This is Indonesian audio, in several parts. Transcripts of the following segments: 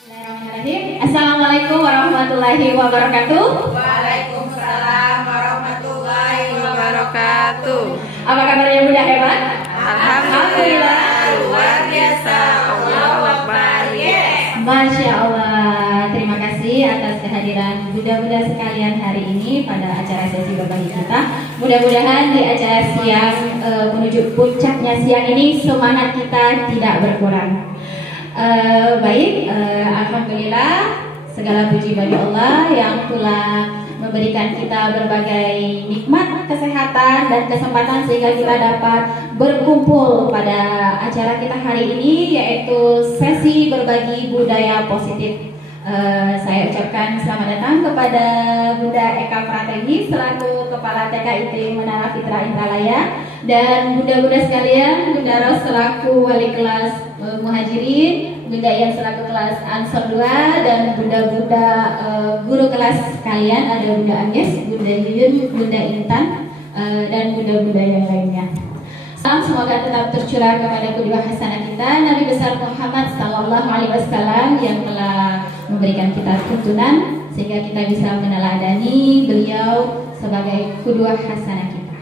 Bismillahirrahmanirrahim. Assalamualaikum warahmatullahi wabarakatuh. Waalaikumsalam warahmatullahi wabarakatuh. Apa kabarnya Bunda hebat? Alhamdulillah luar biasa. Allahu Akbar. Yes. Masya Allah. Terima kasih atas kehadiran Bunda-bunda sekalian hari ini pada acara sesi berbagi kita. Mudah-mudahan di acara siang menuju puncaknya siang ini semangat kita tidak berkurang. Alhamdulillah segala puji bagi Allah yang telah memberikan kita berbagai nikmat kesehatan dan kesempatan sehingga kita dapat berkumpul pada acara kita hari ini, yaitu sesi berbagi budaya positif. Saya ucapkan selamat datang kepada Bunda Eka Prategi selaku Kepala TKIT Menara Fitra Indralaya, dan bunda-bunda sekalian, Bunda Ros selaku Wali Kelas Muhajirin, Bunda Ian selaku kelas Ansor 2, dan bunda-bunda guru kelas sekalian, ada Bunda Agnes, Bunda Yuyun, Bunda Intan, dan bunda-bunda yang lainnya. Salam semoga tetap tercurah kepada kedua hasanah kita Nabi besar Muhammad Sallallahu Alaihi Wasallam yang telah memberikan kita tuntunan sehingga kita bisa meneladani beliau sebagai kedua hasanah kita.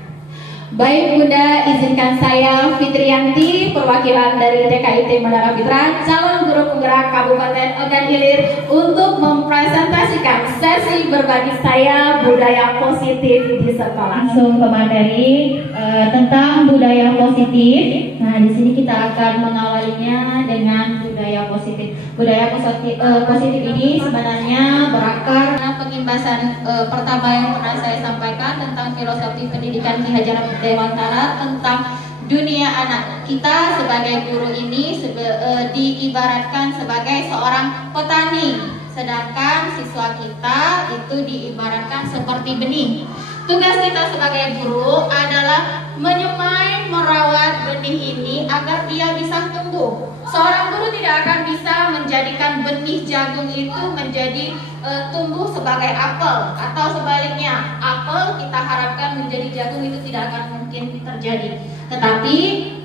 Baik Bunda, izinkan saya Fitriyanti, perwakilan dari TKIT Menara Fitra, calon guru penggerak Kabupaten Ogan Ilir, untuk mempresentasikan sesi berbagi saya budaya positif di sekolah. Langsung ke materi tentang budaya positif. Nah, di sini kita akan mengawalinya dengan budaya positif. Budaya positif ini sebenarnya berakar pengimbasan pertama yang pernah saya sampaikan tentang filosofi pendidikan Ki Hajar Dewantara tentang dunia anak. Kita sebagai guru ini diibaratkan sebagai seorang petani, sedangkan siswa kita itu diibaratkan seperti benih. Tugas kita sebagai guru adalah menyemai, merawat benih ini agar dia bisa tumbuh. Seorang guru tidak akan bisa menjadikan benih jagung itu menjadi tumbuh sebagai apel, atau sebaliknya, apel kita harapkan menjadi jagung, itu tidak akan mungkin terjadi. Tetapi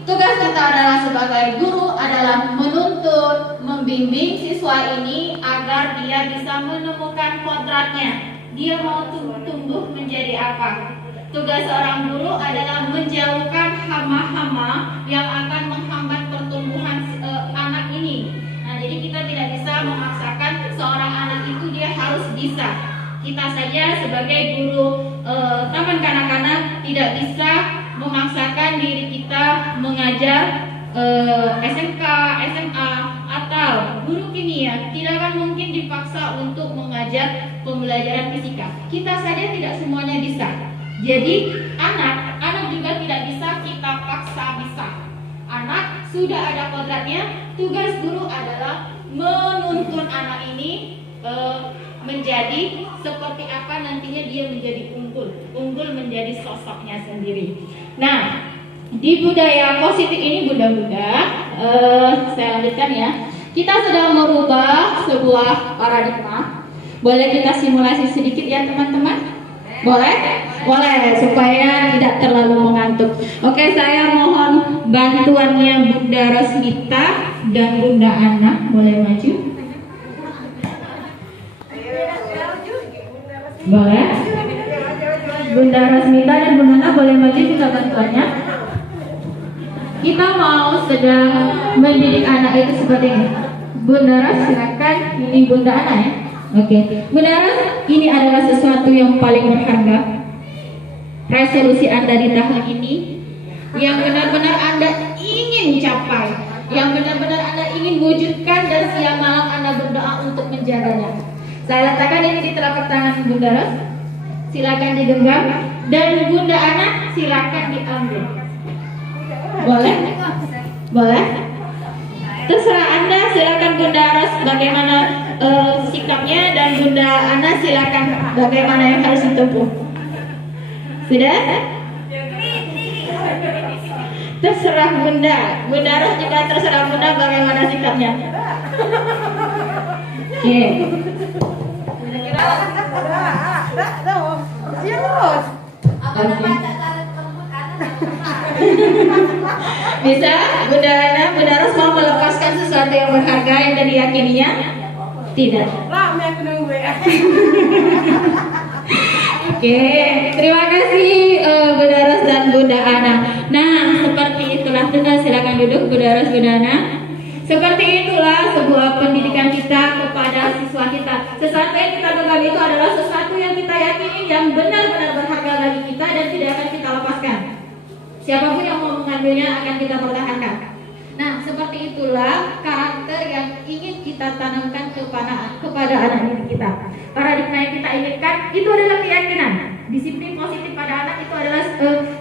tugas kita adalah sebagai guru adalah menuntun, membimbing siswa ini agar dia bisa menemukan kodratnya. Dia mau tumbuh menjadi apa? Tugas seorang guru adalah menjauhkan hama-hama yang akan menghambat pertumbuhan anak ini. Nah, jadi kita tidak bisa memaksakan seorang anak itu dia harus bisa. Kita saja sebagai guru taman kanak-kanak tidak bisa memaksakan diri kita mengajar SMK, SMA, atau guru kimia tidak akan mungkin dipaksa untuk mengajar pembelajaran fisika. Kita saja tidak semuanya bisa. Jadi anak juga tidak bisa kita paksa bisa. Anak sudah ada kodratnya. Tugas guru adalah menuntun anak ini menjadi seperti apa nantinya dia menjadi unggul menjadi sosoknya sendiri. Nah, di budaya positif ini bunda-bunda, saya lanjutkan ya. Kita sedang merubah sebuah paradigma. Boleh kita simulasi sedikit ya teman-teman? Boleh? Boleh, supaya tidak terlalu mengantuk. Oke, saya mohon bantuannya Bunda Rosmita dan Bunda Ana. Boleh maju? Boleh? Bunda Rosmita dan Bunda Ana boleh maju juga bantuannya? Kita mau sedang mendidik anak itu seperti ini. Bunda Ros, silakan. Ini Bunda Ana ya. Oke, Bunda Ros, ini adalah sesuatu yang paling berharga. Resolusi Anda di tahun ini yang benar-benar Anda ingin capai, yang benar-benar Anda ingin wujudkan, dan siang malam Anda berdoa untuk menjaganya. Saya letakkan ini di telapak tangan Bunda Ros. Silakan digenggam, dan Bunda Ana silakan diambil. Boleh? Boleh? Terserah Anda, silakan Bunda Ros bagaimana sikapnya, dan Bunda Ana silakan bagaimana yang harus ditempuh. Sudah? Terserah Bunda. Bunda Ros juga terserah Bunda bagaimana sikapnya. Oke. Bisa, Bunda Ana, Bunda Ros mau melepaskan sesuatu yang berharga yang diyakininya? Tidak. Lama aku nunggu ya. Oke, terima kasih Bunda Ros dan Bunda Ana. Nah, seperti itulah, silakan duduk Bunda Ros, Bunda Ana. Seperti itulah sebuah pendidikan kita kepada siswa kita. Sesuatu yang kita pegang itu adalah sesuatu yang kita yakini yang benar-benar berharga bagi kita dan tidak akan kita lepaskan. Siapapun yang mau mengambilnya akan kita pertahankan. Nah, seperti itulah karakter yang ingin kita tanamkan kepada anak didik kita. Paradigma yang kita inginkan itu adalah keyakinan. Disiplin positif pada anak itu adalah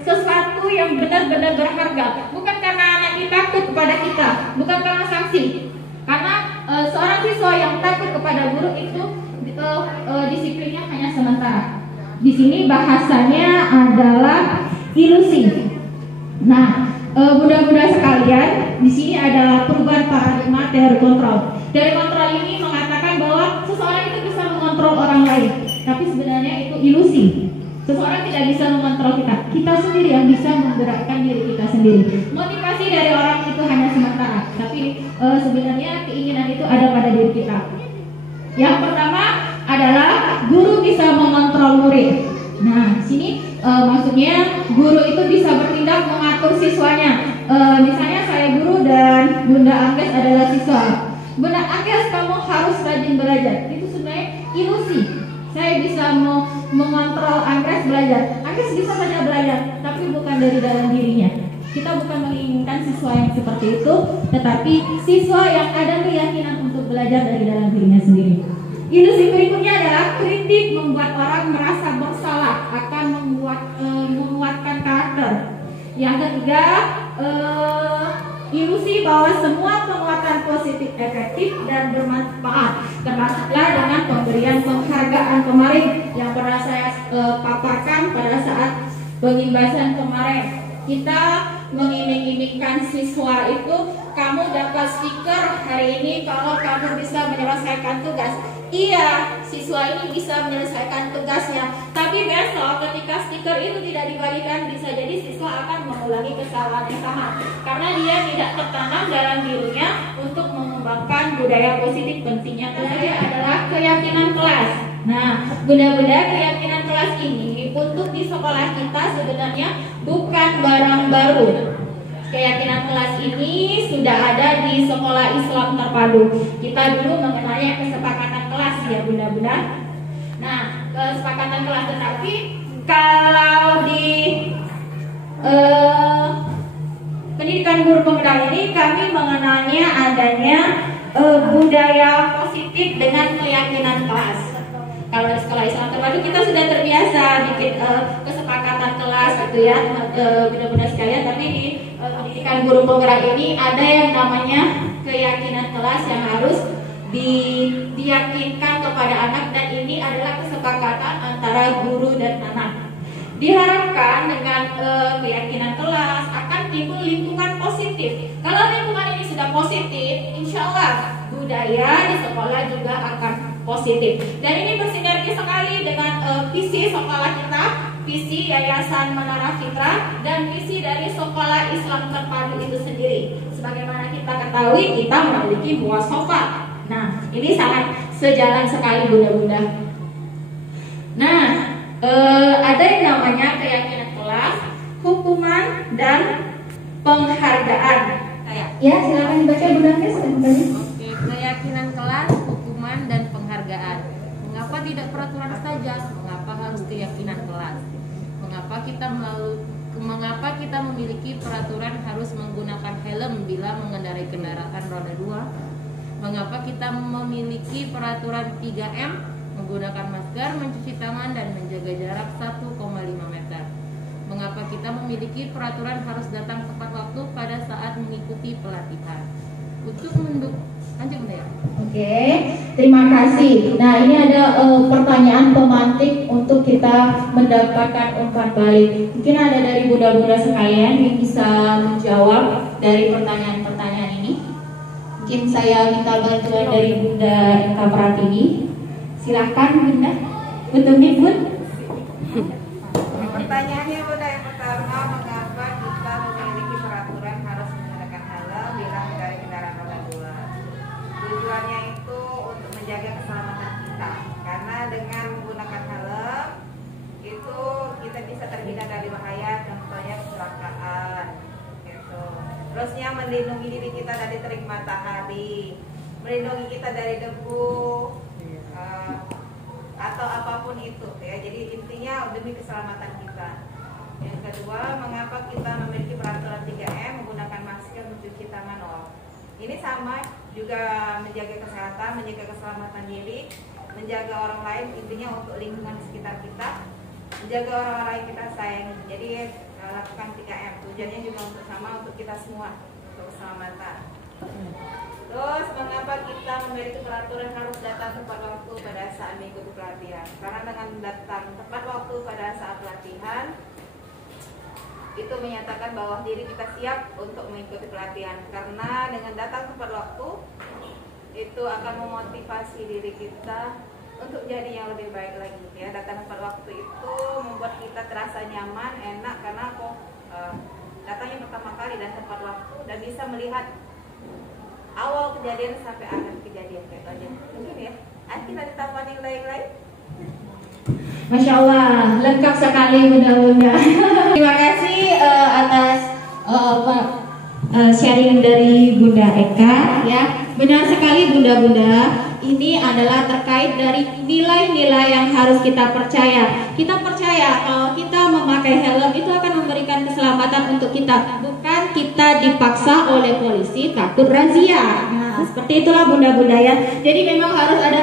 sesuatu yang benar-benar berharga. Bukan karena anak kita takut kepada kita, bukan karena sanksi. Karena seorang siswa yang takut kepada guru itu disiplinnya hanya sementara. Di sini bahasanya adalah ilusi. Nah, bunda-bunda sekalian, di sini adalah perubahan paradigma teori kontrol. Teori kontrol ini mengatakan bahwa seseorang itu bisa mengontrol orang lain, tapi sebenarnya itu ilusi. Seseorang tidak bisa mengontrol kita sendiri yang bisa menggerakkan diri kita sendiri. Motivasi dari orang itu hanya sementara, tapi sebenarnya keinginan itu ada pada diri kita. Yang pertama adalah guru bisa mengontrol murid. Nah, di sini maksudnya guru itu bisa bertindak mengatur siswanya. Misalnya saya guru dan Bunda Angges adalah siswa. Bunda Angges, kamu harus rajin belajar. Itu sebenarnya ilusi. Saya bisa mengontrol Angges belajar. Angges bisa saja belajar, tapi bukan dari dalam dirinya. Kita bukan menginginkan siswa yang seperti itu, tetapi siswa yang ada keyakinan untuk belajar dari dalam dirinya sendiri. Ilusi berikutnya adalah kritik membuat orang merasa bersalah, akan menguatkan karakter. Yang ketiga, ilusi bahwa semua penguatan positif efektif dan bermanfaat, termasuklah dengan pemberian penghargaan kemarin yang pernah saya paparkan pada saat pengimbasan kemarin. Kita mengiming-imingkan siswa itu, kamu dapat stiker hari ini kalau kamu bisa menyelesaikan tugas. Iya, siswa ini bisa menyelesaikan tugasnya, tapi besok ketika stiker itu tidak dibagikan, bisa jadi siswa akan mengulangi kesalahan yang sama karena dia tidak tertanam dalam dirinya untuk mengembangkan budaya positif. Pentingnya saja adalah keyakinan kelas. Nah, bunda-bunda, keyakinan kelas ini untuk di sekolah kita sebenarnya bukan barang baru. Keyakinan kelas ini sudah ada di sekolah Islam terpadu. Kita dulu mengenalnya kesepakatan kelas ya bunda-bunda. Nah, kesepakatan kelas, tetapi kalau di pendidikan guru penggerak ini kami mengenalnya adanya budaya positif dengan keyakinan kelas. Kalau di sekolah Islam terpadu kita sudah terbiasa bikin kesepakatan kelas gitu ya, benar-benar sekalian. Tapi di pendidikan guru penggerak ini ada yang namanya keyakinan kelas yang harus diyakinkan kepada anak, dan ini adalah kesepakatan antara guru dan anak. Diharapkan dengan keyakinan kelas akan timbul lingkungan positif. Kalau lingkungan ini sudah positif, insya Allah budaya di sekolah juga akan positif. Dan ini bersinergi sekali dengan visi sekolah kita, visi Yayasan Menara Fitra, dan visi dari Sekolah Islam Terpadu itu sendiri. Sebagaimana kita ketahui, kita memiliki muasofah. Nah, ini sangat sejalan sekali bunda-bunda. Nah, ada yang namanya keyakinan kelas, hukuman, dan penghargaan. Ya, silakan dibaca Bunda Angges. Oke, keyakinan kelas, hukuman, dan penghargaan. Mengapa tidak peraturan saja? Mengapa harus keyakinan kelas? Mengapa kita memiliki peraturan harus menggunakan helm bila mengendarai kendaraan roda 2? Mengapa kita memiliki peraturan 3M, menggunakan masker, mencuci tangan, dan menjaga jarak 1,5 meter? Mengapa kita memiliki peraturan harus datang tepat waktu pada saat mengikuti pelatihan? Untuk lanjut ya. Oke, terima kasih. Nah, ini ada pertanyaan pemantik untuk kita mendapatkan umpan balik. Mungkin ada dari bunda-bunda sekalian yang bisa menjawab dari pertanyaan-pertanyaan ini. Mungkin saya minta bantuan dari Bunda Eka Pratiwi. Silahkan Bunda. Untuk nih Bun. Pertanyaannya Bunda, yang pertama, mengapa kita memiliki peraturan harus menggunakan helm bila mengendarai kendaraan roda 2? Tujuannya itu untuk menjaga Terusnya melindungi diri kita dari terik matahari, melindungi kita dari debu, atau apapun itu ya. Jadi intinya demi keselamatan kita. Yang kedua, mengapa kita memiliki peraturan 3M, menggunakan masker, mencuci tangan. Ini sama juga menjaga kesehatan, menjaga keselamatan diri, menjaga orang lain, intinya untuk lingkungan sekitar kita, menjaga orang-orang yang kita sayangi. Jadi lakukan 3M, tujuannya juga untuk sama untuk kita semua, untuk keselamatan. Terus mengapa kita memiliki peraturan harus datang tepat waktu pada saat mengikuti pelatihan? Karena dengan datang tepat waktu pada saat pelatihan itu menyatakan bahwa diri kita siap untuk mengikuti pelatihan. Karena dengan datang tepat waktu itu akan memotivasi diri kita untuk jadi yang lebih baik lagi ya. Datang tepat waktu itu membuat kita terasa nyaman, enak karena datangnya pertama kali dan tepat waktu dan bisa melihat awal kejadian sampai akhir kejadian kayak aja. Mungkin ya. Kita ditambah nilai-nilai. Masya Allah, lengkap sekali Bunda-Bunda. Terima kasih atas sharing dari Bunda Eka ya. Benar sekali Bunda-Bunda, ini adalah terkait dari nilai-nilai yang harus kita percaya. Kita percaya kalau kita memakai helm itu akan memberikan keselamatan untuk kita, bukan kita dipaksa oleh polisi takut razia. Nah, seperti itulah Bunda-Bunda ya. Jadi memang harus ada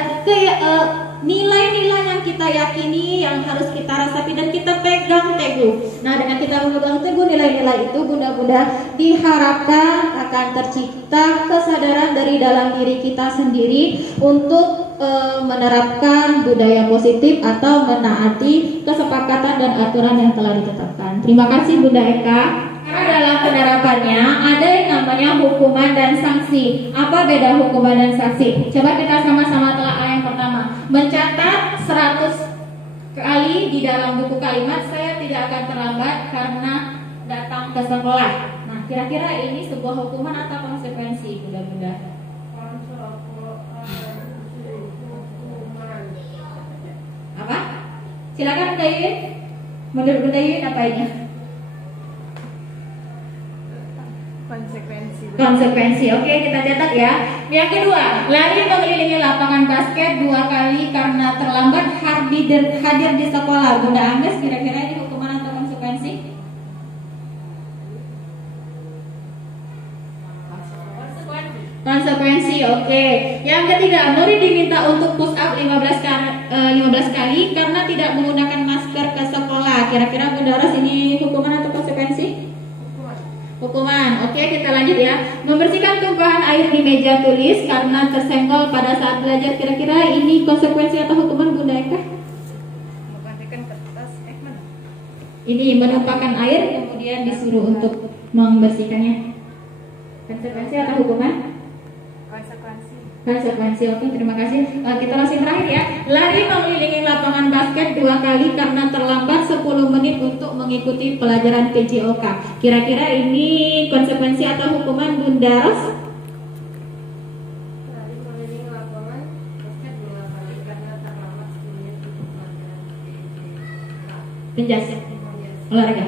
nilai-nilai yang kita yakini, yang harus kita rasapi dan kita pegang teguh. Nah, dengan kita memegang teguh nilai-nilai itu, Bunda-Bunda, diharapkan akan tercipta kesadaran dari dalam diri kita sendiri untuk menerapkan budaya positif atau menaati kesepakatan dan aturan yang telah ditetapkan. Terima kasih Bunda Eka. Karena dalam penerapannya ada yang namanya hukuman dan sanksi. Apa beda hukuman dan sanksi? Coba kita sama-sama telaah. Yang pertama, mencatat 100 kali di dalam buku kalimat saya tidak akan terlambat karena datang ke sekolah. Nah, kira-kira ini sebuah hukuman atau konsekuensi, Bunda-Bunda? Apa? Silakan Bunda Yuyun. Menurut Bunda Yuyun apa ini? Konsekuensi. Oke, kita catat ya. Yang kedua, lari mengelilingi lapangan basket 2 kali karena terlambat hadir di sekolah. Bunda Agnes, kira-kira ini hukuman atau konsekuensi? Konsekuensi. Oke. Yang ketiga, murid diminta untuk push up 15 kali karena tidak menggunakan masker ke sekolah. Kira-kira Bunda Ros ini hukuman atau konsekuensi? Hukuman. Oke, kita lanjut ya. Membersihkan tumpahan air di meja tulis karena tersenggol pada saat belajar. Kira-kira ini konsekuensi atau hukuman Bunda Eka? Ini menumpahkan air kemudian disuruh untuk membersihkannya. Konsekuensi atau hukuman? Konsekuensi. Oke, terima kasih. Kita langsung terakhir ya. Lari mengelilingi lapangan basket 2 kali karena terlambat 10 menit untuk mengikuti pelajaran PJOK. Kira-kira ini konsekuensi atau hukuman Bunda Ros? Lari mengelilingi lapangan basket 2 kali karena terlambat 10 menit untuk pelajaran PJOK. Penjas. Olahraga.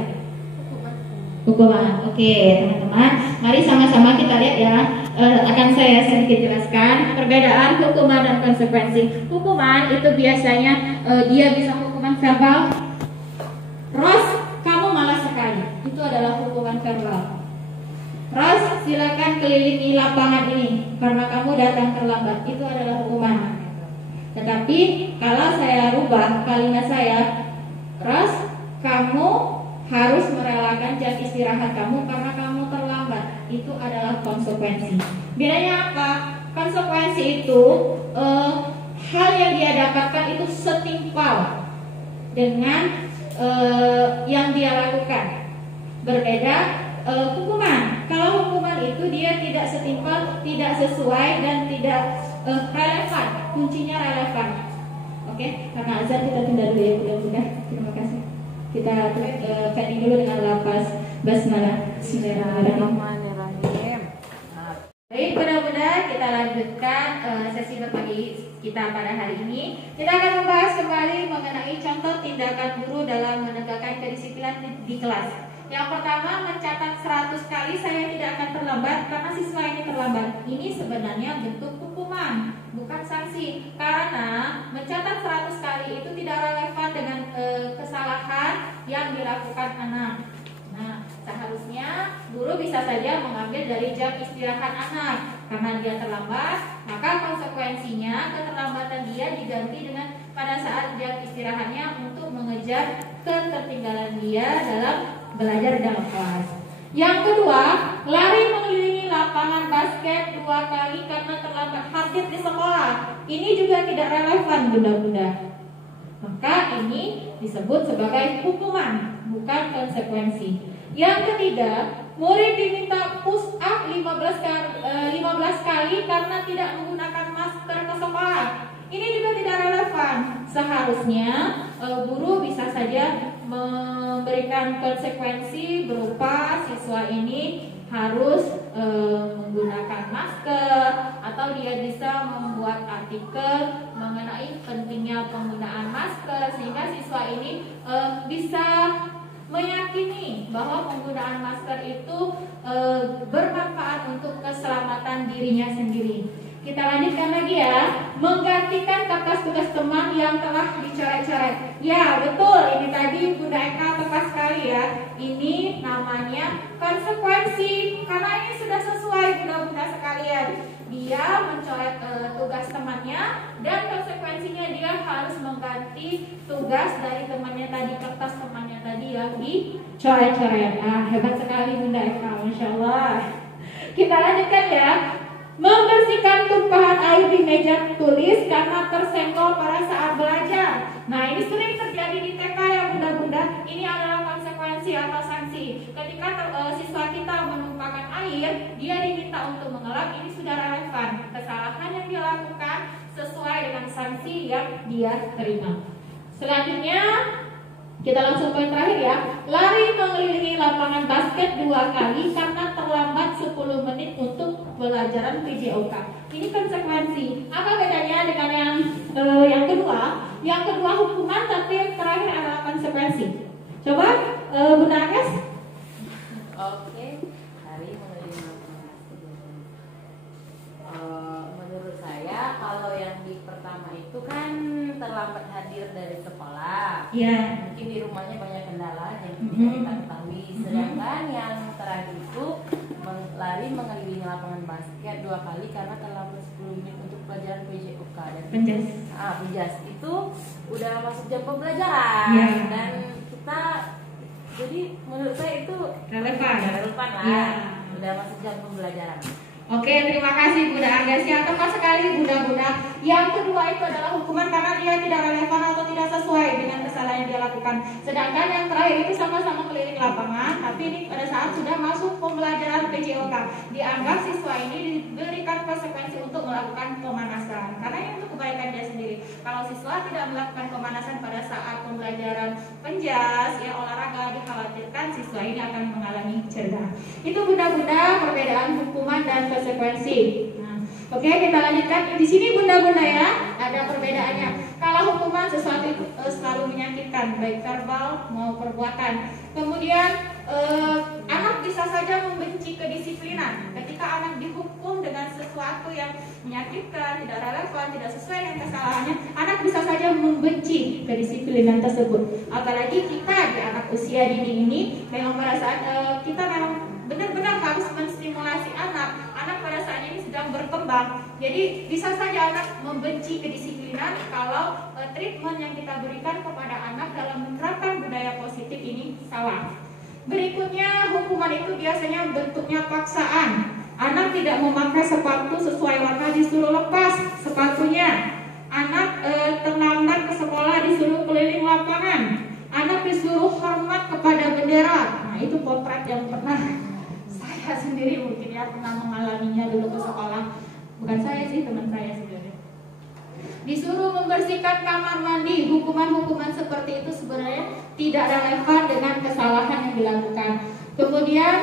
Hukuman. Oke, teman-teman, mari sama-sama kita lihat ya. Akan saya sedikit jelaskan perbedaan hukuman dan konsekuensi. Hukuman itu biasanya dia bisa hukuman verbal. Ros, kamu malas sekali. Itu adalah hukuman verbal. Ros, silakan kelilingi lapangan ini karena kamu datang terlambat. Itu adalah hukuman. Tetapi kalau saya rubah kalimat saya, Ros, kamu harus merelakan jam istirahat kamu karena kamu terlambat. Itu adalah konsekuensi. Bedanya apa? Konsekuensi itu hal yang dia dapatkan itu setimpal dengan yang dia lakukan. Berbeda hukuman. Kalau hukuman itu dia tidak setimpal, tidak sesuai dan tidak relevan. Kuncinya relevan. Oke, karena azan kita tunda dulu ya Bunda. Terima kasih. Kita cutting dulu dengan lafaz basmalah. Bismillahirrahmanirrahim. Baik, Bunda-Bunda, kita lanjutkan sesi berbagi kita pada hari ini. Kita akan membahas kembali mengenai contoh tindakan guru dalam menegakkan kedisiplinan di kelas. Yang pertama, mencatat 100 kali saya tidak akan terlambat karena siswa ini terlambat. Ini sebenarnya bentuk hukuman, bukan sanksi. Karena mencatat 100 kali itu tidak relevan dengan kesalahan yang dilakukan anak. Nah, seharusnya guru bisa saja mengambil dari jam istirahat anak. Karena dia terlambat, maka konsekuensinya keterlambatan dia diganti dengan pada saat jam istirahatnya untuk mengejar ketertinggalan dia dalam belajar dalam kelas. Yang kedua, lari mengelilingi lapangan basket 2 kali karena terlambat hadir di sekolah. Ini juga tidak relevan, bunda-bunda. Maka ini disebut sebagai hukuman, bukan konsekuensi. Yang ketiga, murid diminta push up 15 kali karena tidak menggunakan masker ke sekolah. Ini juga tidak relevan. Seharusnya guru bisa saja memberikan konsekuensi berupa siswa ini harus menggunakan masker, atau dia bisa membuat artikel mengenai pentingnya penggunaan masker sehingga siswa ini bisa meyakini bahwa penggunaan masker itu bermanfaat untuk keselamatan dirinya sendiri. Kita lanjutkan lagi ya, menggantikan kertas tugas teman yang telah dicoret-coret. Ya betul, ini tadi Bunda Eka tepat sekali ya. Ini namanya konsekuensi, karena ini sudah sesuai bunda-bunda sekalian. Dia mencoret tugas temannya, dan konsekuensinya dia harus mengganti tugas dari temannya tadi, kertas temannya tadi yang dicoret-coret. Hebat sekali Bunda Eka, Masya Allah. Kita lanjutkan ya. Membersihkan tumpahan air di meja tulis karena tersenggol pada saat belajar. Nah, ini sering terjadi di TK ya bunda-bunda. Ini adalah konsekuensi atau sanksi. Ketika siswa kita menumpahkan air, dia diminta untuk mengelak. Ini sudah relevan. Kesalahan yang dia lakukan sesuai dengan sanksi yang dia terima. Selanjutnya, kita langsung poin terakhir ya. Lari mengelilingi lapangan basket 2 kali karena terlambat 10 menit untuk pelajaran PJOK. Ini konsekuensi. Apa bedanya dengan yang kedua? Yang kedua hukuman, tapi yang terakhir adalah konsekuensi. Coba Bunda Agnes. Oke, lari mengelilingi lapangan basket. Menurut saya kalau yang di pertama itu kan terlambat hadir dari sekolah. Ya. Mungkin di rumahnya banyak kendala yang tidak kita ketahui. Sedangkan yang terakhir itu lari mengelilingi lapangan basket 2 kali karena terlambat 10 menit untuk pelajaran PJOK. Dan penjas itu udah masuk jam pembelajaran. Ya. Dan kita, jadi menurut saya itu Relevan lah. Ya. Udah masuk jam pembelajaran. Oke, terima kasih Bunda Agnes. Yang tepat sekali bunda-bunda. Yang kedua itu adalah hukuman karena dia tidak relevan atau tidak sesuai dengan kesalahan yang dia lakukan. Sedangkan yang terakhir itu sama-sama keliling lapangan, tapi ini pada saat sudah masuk pembelajaran PJOK, dianggap siswa ini diberikan konsekuensi untuk melakukan pemanasan. Karena ini untuk kebaikan dia sendiri. Kalau siswa tidak melakukan pemanasan pada saat pembelajaran penjas, ya olahraga, dikhawatirkan siswa ini akan mengalami cedera. Itu bunda-bunda perbedaan hukuman dan konsekuensi. Nah, oke, kita lanjutkan. Di sini bunda-bunda ya, ada perbedaannya. Kalau hukuman sesuatu itu selalu menyakitkan, baik verbal mau perbuatan. Kemudian anak bisa saja membenci kedisiplinan. Ketika anak dihukum dengan sesuatu yang menyakitkan, tidak relevan, tidak sesuai dengan kesalahannya, anak bisa saja membenci kedisiplinan tersebut. Apalagi kita di anak usia dini ini, memang pada saat kita memang benar-benar harus menstimulasi anak. Anak pada saat ini sedang berkembang. Jadi bisa saja anak membenci kedisiplinan kalau treatment yang kita berikan kepada anak dalam menerapkan budaya positif ini salah. Berikutnya, hukuman itu biasanya bentuknya paksaan. Anak tidak memakai sepatu sesuai warna disuruh lepas sepatunya. Anak terlambat ke sekolah disuruh keliling lapangan. Anak disuruh hormat kepada bendera. Nah, itu potret yang pernah saya sendiri mungkin ya pernah mengalaminya dulu ke sekolah. Bukan saya sih, teman saya sebenarnya. Disuruh membersihkan kamar mandi. Hukuman-hukuman seperti itu sebenarnya tidak relevan dengan kesalahan yang dilakukan. Kemudian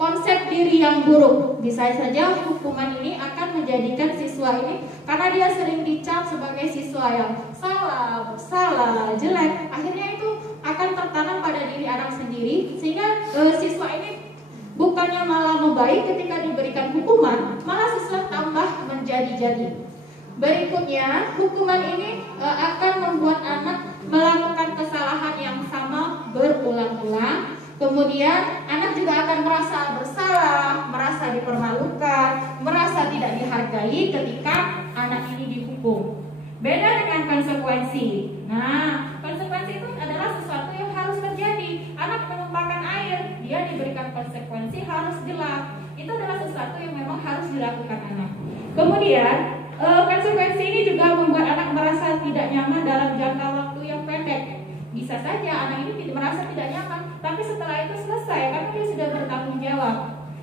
konsep diri yang buruk. Bisa saja hukuman ini akan menjadikan siswa ini, karena dia sering dicap sebagai siswa yang salah, jelek, akhirnya itu akan tertanam pada diri anak sendiri, sehingga siswa ini bukannya malah baik ketika diberikan hukuman, malah siswa tambah menjadi-jadi. Berikutnya, hukuman ini akan membuat anak melakukan kesalahan yang sama berulang-ulang. Kemudian anak juga akan merasa bersalah, merasa dipermalukan, merasa tidak dihargai ketika anak ini dihukum. Beda dengan konsekuensi. Nah, konsekuensi itu adalah sesuatu yang harus terjadi. Anak menumpahkan air, dia diberikan konsekuensi harus gelap. Itu adalah sesuatu yang memang harus dilakukan anak. Kemudian konsekuensi ini juga membuat anak merasa tidak nyaman dalam jangka waktu yang pendek. Bisa saja anak ini merasa tidak nyaman, tapi setelah itu selesai karena dia sudah bertanggung jawab.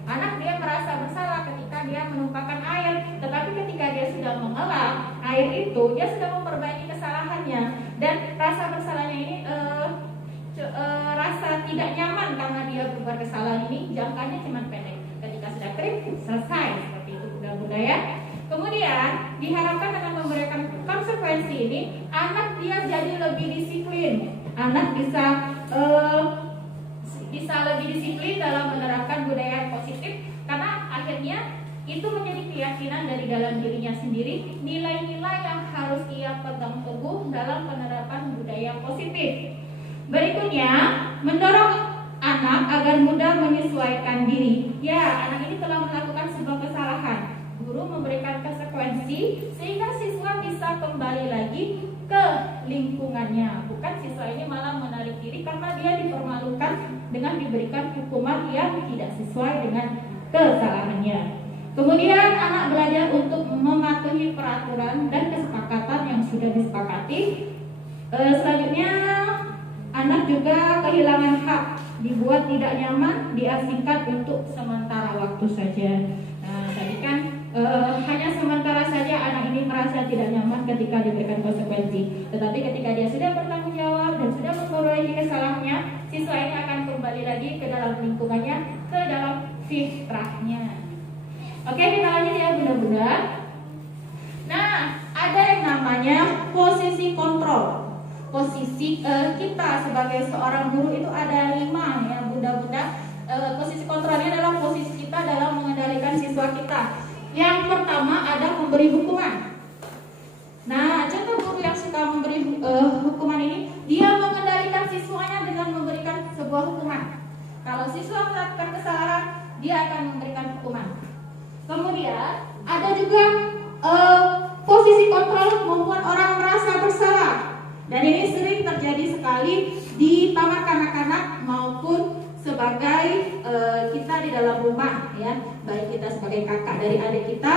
Anak dia merasa bersalah ketika dia menumpahkan air, tetapi ketika dia sudah mengolah air itu, dia sudah memperbaiki kesalahannya. Dan rasa bersalahnya ini rasa tidak nyaman karena dia berbuat kesalahan ini jangkanya cuma pendek. Ketika sudah kering, selesai. Seperti itu bunda-bunda ya. Kemudian diharapkan dengan memberikan konsekuensi ini, anak dia jadi lebih disiplin. Anak bisa lebih disiplin dalam menerapkan budaya positif, karena akhirnya itu menjadi keyakinan dari dalam dirinya sendiri, nilai-nilai yang harus ia pegang teguh dalam penerapan budaya positif. Berikutnya, mendorong anak agar mudah menyesuaikan diri. Ya, anak ini telah melakukan sebuah kesalahan. Guru memberikan konsekuensi sehingga siswa bisa kembali lagi ke lingkungannya. Bukan siswa ini malah menarik diri karena dia dipermalukan dengan diberikan hukuman yang tidak sesuai dengan kesalahannya. Kemudian anak belajar untuk mematuhi peraturan dan kesepakatan yang sudah disepakati. Selanjutnya anak juga kehilangan hak, dibuat tidak nyaman, diasingkan untuk sementara waktu saja. Nah, tadi kan hanya sementara saja anak ini merasa tidak nyaman ketika diberikan konsekuensi. Tetapi ketika dia sudah bertanggung jawab dan sudah memperbaiki kesalahannya, siswa ini akan kembali lagi ke dalam lingkungannya, ke dalam fitrahnya. Oke, kita lanjut ya bunda-bunda. Nah, ada yang namanya posisi kontrol. Posisi kita sebagai seorang guru itu ada 5 ya bunda-bunda. Posisi kontrolnya adalah posisi kita dalam mengendalikan siswa kita. Yang pertama ada memberi hukuman. Nah, contoh guru yang suka memberi hukuman ini, dia mengendalikan siswanya dengan memberikan sebuah hukuman. Kalau siswa melakukan kesalahan, dia akan memberikan hukuman. Kemudian ada juga posisi kontrol membuat orang merasa bersalah. Dan ini sering terjadi sekali di taman kanak-kanak maupun sebagai kita di dalam rumah ya, baik kita sebagai kakak dari adik kita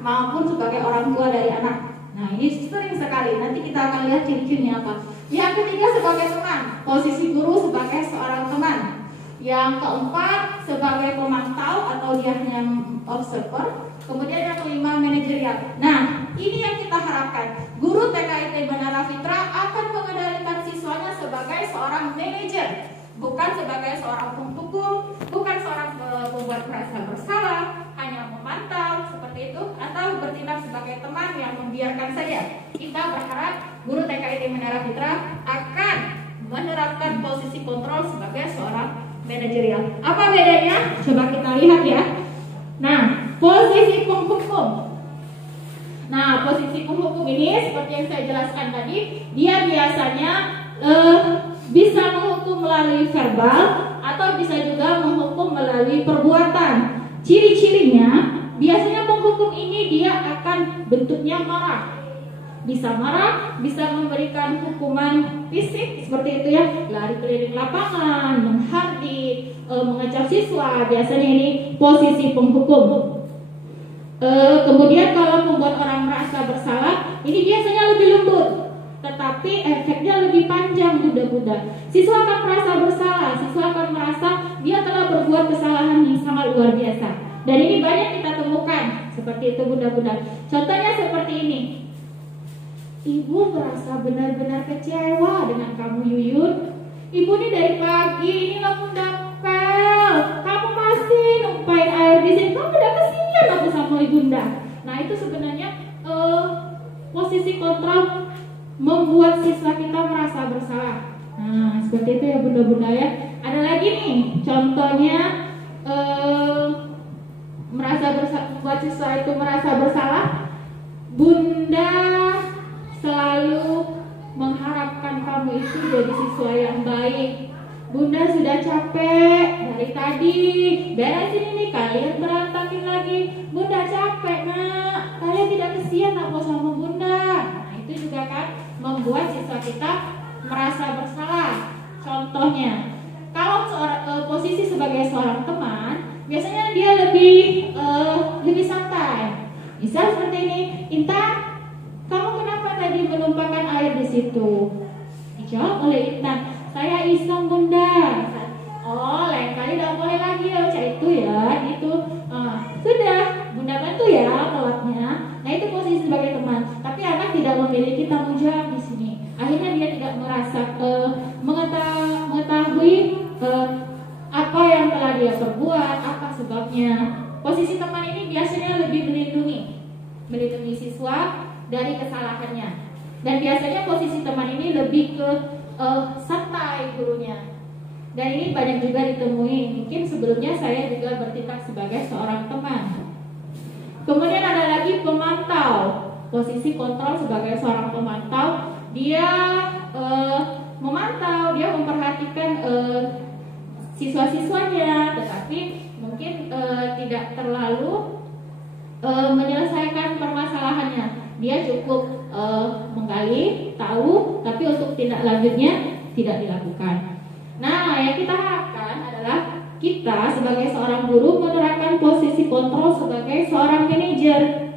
maupun sebagai orang tua dari anak. Nah, ini sering sekali. Nanti kita akan lihat ciri-cirinya apa. Yang ketiga sebagai teman, posisi guru sebagai seorang teman. Yang keempat sebagai pemantau atau dia hanya observer. Kemudian yang kelima manajerial. Nah, ini yang kita harapkan. Guru TKIT Bandara Fitra akan mengendalikan siswanya sebagai seorang manajer, bukan sebagai seorang penghukum, bukan seorang pembuat merasa bersalah, hanya memantau seperti itu, atau bertindak sebagai teman yang membiarkan saja. Kita berharap guru TKIT Bandara Fitra akan menerapkan posisi kontrol sebagai seorang manajerial. Apa bedanya? Coba kita lihat ya. Nah, posisi penghukum. Nah, posisi penghukum ini seperti yang saya jelaskan tadi, dia biasanya bisa menghukum melalui verbal atau bisa juga menghukum melalui perbuatan. Ciri-cirinya, biasanya penghukum ini dia akan bentuknya marah. Bisa marah, bisa memberikan hukuman fisik seperti itu ya, lari keliling lapangan, menghardik, mengecap siswa. Biasanya ini posisi penghukum. Kemudian kalau membuat orang merasa bersalah, ini biasanya lebih lembut, tetapi efeknya lebih panjang bunda-bunda. Siswa akan merasa bersalah, siswa akan merasa dia telah berbuat kesalahan yang sangat luar biasa. Dan ini banyak kita temukan seperti itu bunda-bunda. Contohnya seperti ini. Ibu merasa benar-benar kecewa dengan kamu Yuyun. Ibu ini dari pagi ini langsung dapel. Kamu masih numpain air di sini. Kamu udah kesian aku sama ibunda. Nah, itu sebenarnya posisi kontrol membuat siswa kita merasa bersalah. Nah, seperti itu ya bunda-bunda ya. Ada lagi nih, contohnya itu merasa bersalah, Bunda selalu mengharapkan kamu itu jadi siswa yang baik. Bunda sudah capek dari tadi, beresin ini, kalian berantakin lagi. Bunda capek nak, kalian tidak kesian apa sama Bunda. Nah itu juga kan membuat siswa kita merasa bersalah. Contohnya, kalau posisi sebagai seorang teman, biasanya dia lebih santai. Misal seperti ini, Intan, kamu kenapa tadi menumpahkan air di situ? Dijawab oleh Intan, saya iseng Bunda. Oh, lain kali tidak boleh lagi ya, itu ya, gitu. Sudah, Bunda bantu ya pelapnya. Nah itu posisi sebagai teman. Tapi anak tidak memiliki tanggung jawab di sini. Akhirnya dia tidak merasa mengetahui apa yang telah dia perbuat, apa sebabnya. Posisi teman ini biasanya lebih melindungi siswa dari kesalahannya. Dan biasanya posisi teman ini lebih ke santai gurunya. Dan ini banyak juga ditemui. Mungkin sebelumnya saya juga bertindak sebagai seorang teman. Kemudian ada lagi pemantau. Posisi kontrol sebagai seorang pemantau, dia memantau, dia memperhatikan siswa-siswanya, tetapi mungkin tidak terlalu menyelesaikan permasalahannya. Dia cukup menggali, tahu, tapi untuk tindak lanjutnya tidak dilakukan. Nah, yang kita harapkan adalah kita sebagai seorang guru menerapkan posisi kontrol sebagai seorang manajer.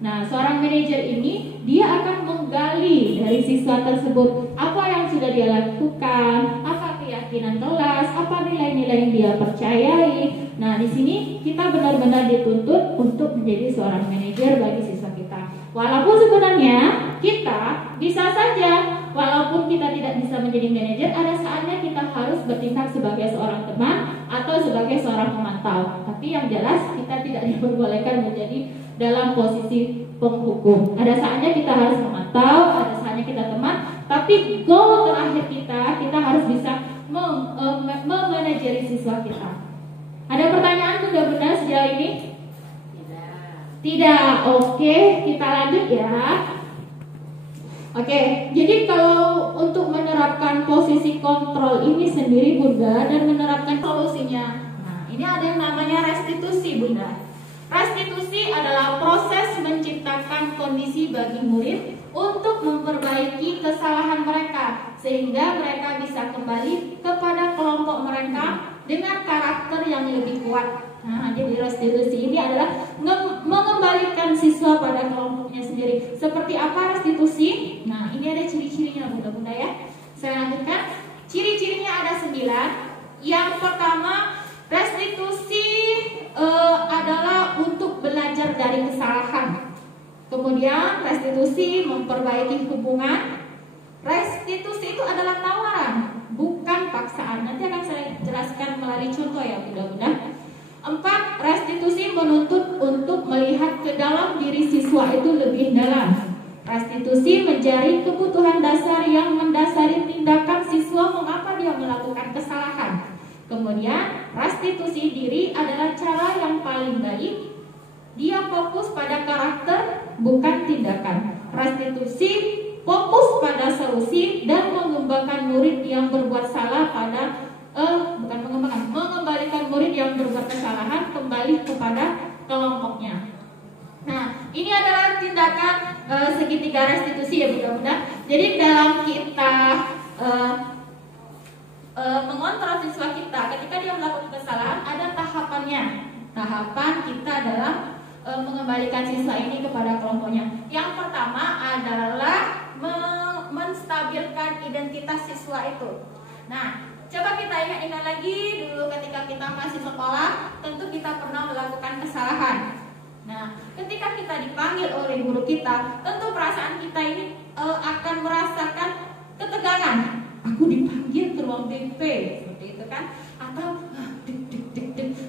Nah, seorang manajer ini dia akan menggali dari siswa tersebut apa yang sudah dia lakukan, apa keyakinan kelas, apa nilai-nilai yang dia percayai. Nah, di sini kita benar-benar dituntut untuk menjadi seorang manajer bagi siswa kita. Walaupun sebenarnya kita bisa saja, walaupun kita tidak bisa menjadi manajer, ada saatnya kita harus bertindak sebagai seorang teman atau sebagai seorang pemantau. Tapi yang jelas kita tidak diperbolehkan menjadi dalam posisi penghukum. Ada saatnya kita harus memantau, ada saatnya kita teman, tapi goal terakhir kita harus bisa memanajeri siswa kita. Ada pertanyaan benar-benar sejauh ini? Tidak. Oke, kita lanjut ya. Oke, jadi kalau untuk menerapkan posisi kontrol ini sendiri Bunda dan menerapkan solusinya. Nah, ini ada yang namanya restitusi Bunda. Restitusi adalah proses menciptakan kondisi bagi murid untuk memperbaiki kesalahan mereka sehingga mereka bisa kembali kepada kelompok mereka dengan karakter yang lebih kuat. Nah, jadi restitusi ini adalah mengembalikan siswa pada kelompoknya sendiri. Seperti apa restitusi? Nah, ini ada ciri-cirinya Bunda-bunda ya. Saya lanjutkan. Ciri-cirinya ada 9. Yang pertama, restitusi adalah untuk belajar dari kesalahan. Kemudian restitusi memperbaiki hubungan. Restitusi itu adalah tawaran, bukan paksaan. Nanti akan saya jelaskan melalui contoh ya Bunda-bunda. 4. Restitusi menuntut untuk melihat ke dalam diri siswa itu lebih dalam. Restitusi mencari kebutuhan dasar yang mendasari tindakan siswa mengapa dia melakukan kesalahan. Kemudian restitusi diri adalah cara yang paling baik. Dia fokus pada karakter bukan tindakan. Restitusi fokus pada solusi dan mengembangkan murid yang berbuat salah pada mengembalikan murid yang berbuat kesalahan kembali kepada kelompoknya. Nah, ini adalah tindakan segitiga restitusi ya Bunda-bunda. Jadi dalam kita mengontrol siswa kita ketika dia melakukan kesalahan ada tahapannya. Tahapan kita dalam mengembalikan siswa ini kepada kelompoknya. Yang pertama adalah menstabilkan identitas siswa itu. Nah, coba kita ingat lagi dulu ketika kita masih sekolah, tentu kita pernah melakukan kesalahan. Nah, ketika kita dipanggil oleh guru kita, tentu perasaan kita ini akan merasakan ketegangan. Aku dipanggil ke ruang BP, seperti itu kan? Atau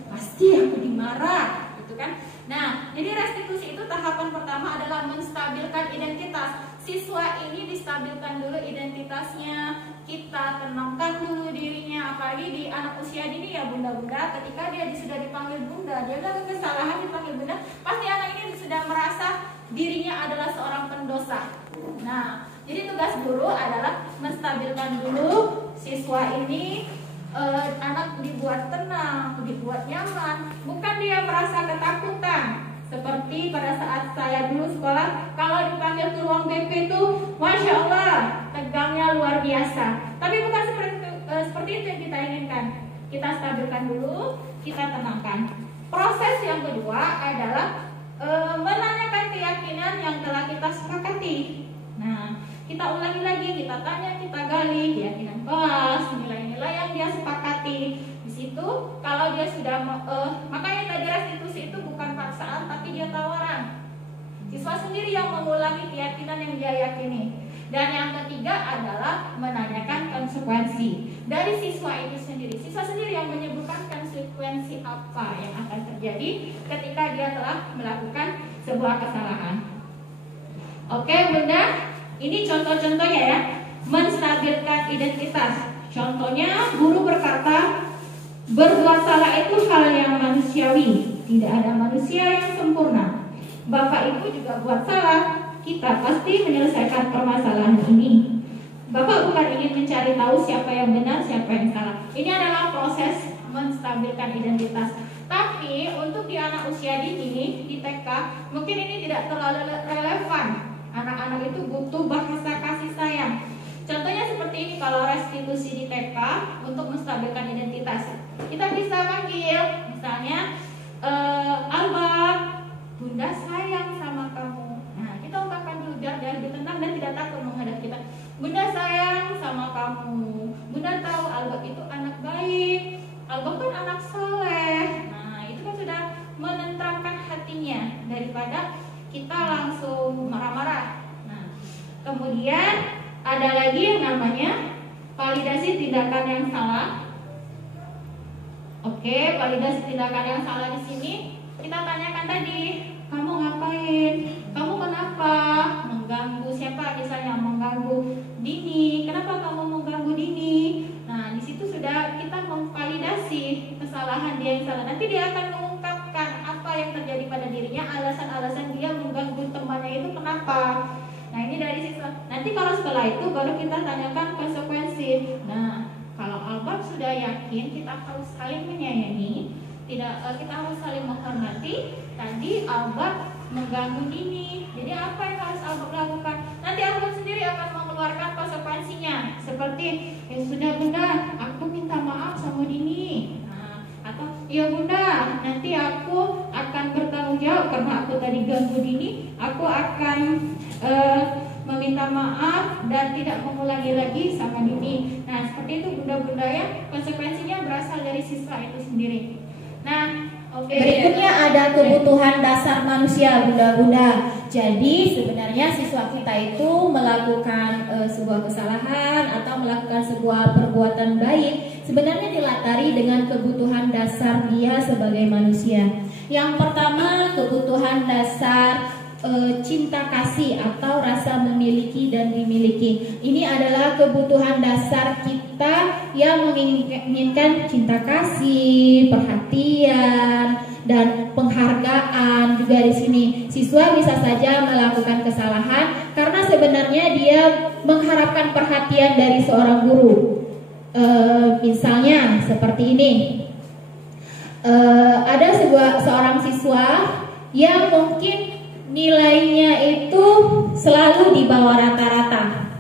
pasti aku dimarah, gitu kan? Nah, jadi restitusi itu tahapan pertama adalah menstabilkan identitas. Siswa ini distabilkan dulu identitasnya, kita tenangkan dulu dirinya. Apalagi di anak usia dini ya Bunda-bunda, ketika dia sudah dipanggil Bunda, dia melakukan kesalahan dipanggil Bunda, pasti anak ini dirinya adalah seorang pendosa. Nah, jadi tugas guru adalah menstabilkan dulu siswa ini, anak dibuat tenang, dibuat nyaman, bukan dia merasa ketakutan. Seperti pada saat saya dulu sekolah, kalau dipanggil ke ruang BP itu, Masya Allah, tegangnya luar biasa. Tapi bukan seperti itu yang kita inginkan. Kita stabilkan dulu, kita tenangkan. Proses yang kedua adalah menanyakan keyakinan yang telah kita sepakati. Nah, kita ulangi lagi, kita tanya, kita gali keyakinan kelas, nilai-nilai yang dia sepakati. Di situ, kalau dia sudah makanya tadi restitusi itu bukan paksaan, tapi dia tawaran. Siswa sendiri yang mengulangi keyakinan yang dia yakini. Dan yang ketiga adalah menanyakan konsekuensi dari siswa itu sendiri. Siswa sendiri yang menyebutkan konsekuensi apa yang akan terjadi ketika dia telah melakukan sebuah kesalahan. Oke Bunda, ini contoh-contohnya ya, menstabilkan identitas. Contohnya guru berkata, berbuat salah itu hal yang manusiawi, tidak ada manusia yang sempurna. Bapak Ibu juga buat salah, kita pasti menyelesaikan permasalahan ini. Bapak bukan ingin mencari tahu siapa yang benar, siapa yang salah. Ini adalah proses menstabilkan identitas. Tapi untuk di anak usia dini, di TK, mungkin ini tidak terlalu relevan. Anak-anak itu butuh bahasa kasih sayang. Contohnya seperti ini, kalau restitusi di TK untuk menstabilkan identitas, kita bisa panggil misalnya Alba, Bunda sayang sama kamu. Nah, kita ungkapkan dulu biar dia lebih tenang dan tidak takut menghadap kita. Bunda sayang sama kamu. Bunda tahu Alba itu anak baik, Alba kan anak soleh. Nah, itu kan sudah menenteramkan hatinya daripada kita langsung marah-marah. Nah, kemudian ada lagi yang namanya validasi tindakan yang salah. Oke, validasi tindakan yang salah di sini kita tanyakan tadi, kamu ngapain? Kamu kenapa mengganggu siapa? Misalnya mengganggu Dini. Kenapa kamu mengganggu Dini? Nah, di situ sudah kita memvalidasi kesalahan dia yang salah. Nanti dia akan mengungkapkan apa yang terjadi pada dirinya, alasan-alasan dia mengganggu temannya itu kenapa. Nah, ini dari siswa. Nanti kalau setelah itu baru kita tanyakan konsekuensi. Nah, kalau Albab sudah yakin kita harus saling menyayangi, kita harus saling menghormati. Tadi Albab mengganggu Dini, jadi apa yang harus Albab lakukan? Nanti Albab sendiri akan mengeluarkan konsekuensinya. Seperti, ya sudah Bunda, aku minta maaf sama Dini. Atau ya Bunda, nanti aku akan bertanggung jawab karena aku tadi ganggu Dini. Aku akan meminta maaf dan tidak mengulangi lagi sama Dini. Nah, seperti itu Bunda-bunda ya, konsekuensinya berasal dari siswa itu sendiri. Nah, berikutnya ada kebutuhan dasar manusia, Bunda-bunda. Jadi sebenarnya siswa kita itu melakukan sebuah kesalahan atau melakukan sebuah perbuatan baik, sebenarnya dilatari dengan kebutuhan dasar dia sebagai manusia. Yang pertama, kebutuhan dasar cinta kasih atau rasa memiliki dan dimiliki. Ini adalah kebutuhan dasar kita yang menginginkan cinta kasih, perhatian, dan penghargaan. Juga di sini siswa bisa saja melakukan kesalahan karena sebenarnya dia mengharapkan perhatian dari seorang guru. Misalnya seperti ini, ada seorang siswa yang mungkin nilainya itu selalu di bawah rata-rata.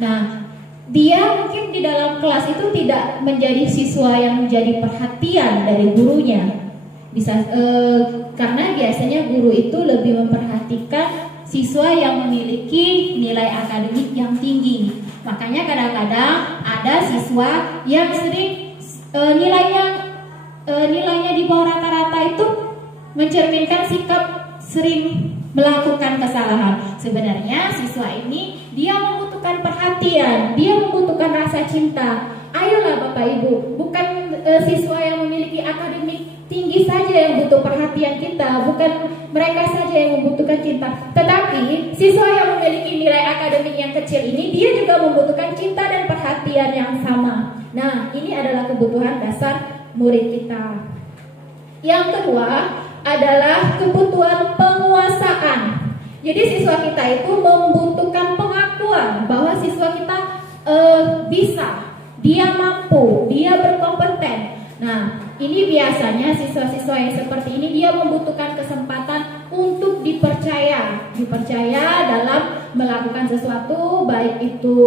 Nah, dia mungkin di dalam kelas itu tidak menjadi siswa yang menjadi perhatian dari gurunya. Bisa karena biasanya guru itu lebih memperhatikan siswa yang memiliki nilai akademik yang tinggi. Makanya kadang-kadang ada siswa yang sering nilainya di bawah rata-rata itu mencerminkan sikap sering melakukan kesalahan. Sebenarnya siswa ini dia membutuhkan perhatian, dia membutuhkan rasa cinta. Ayolah Bapak Ibu, bukan siswa yang memiliki akademik tinggi saja yang butuh perhatian kita, bukan mereka saja yang membutuhkan cinta, tetapi siswa yang memiliki nilai akademik yang kecil ini dia juga membutuhkan cinta dan perhatian yang sama. Nah, ini adalah kebutuhan dasar murid kita. Yang kedua adalah kebutuhan penguasaan. Jadi siswa kita itu membutuhkan pengakuan bahwa siswa kita bisa, dia mampu, dia berkompeten. Nah, ini biasanya siswa-siswa yang seperti ini dia membutuhkan kesempatan untuk dipercaya dalam melakukan sesuatu, baik itu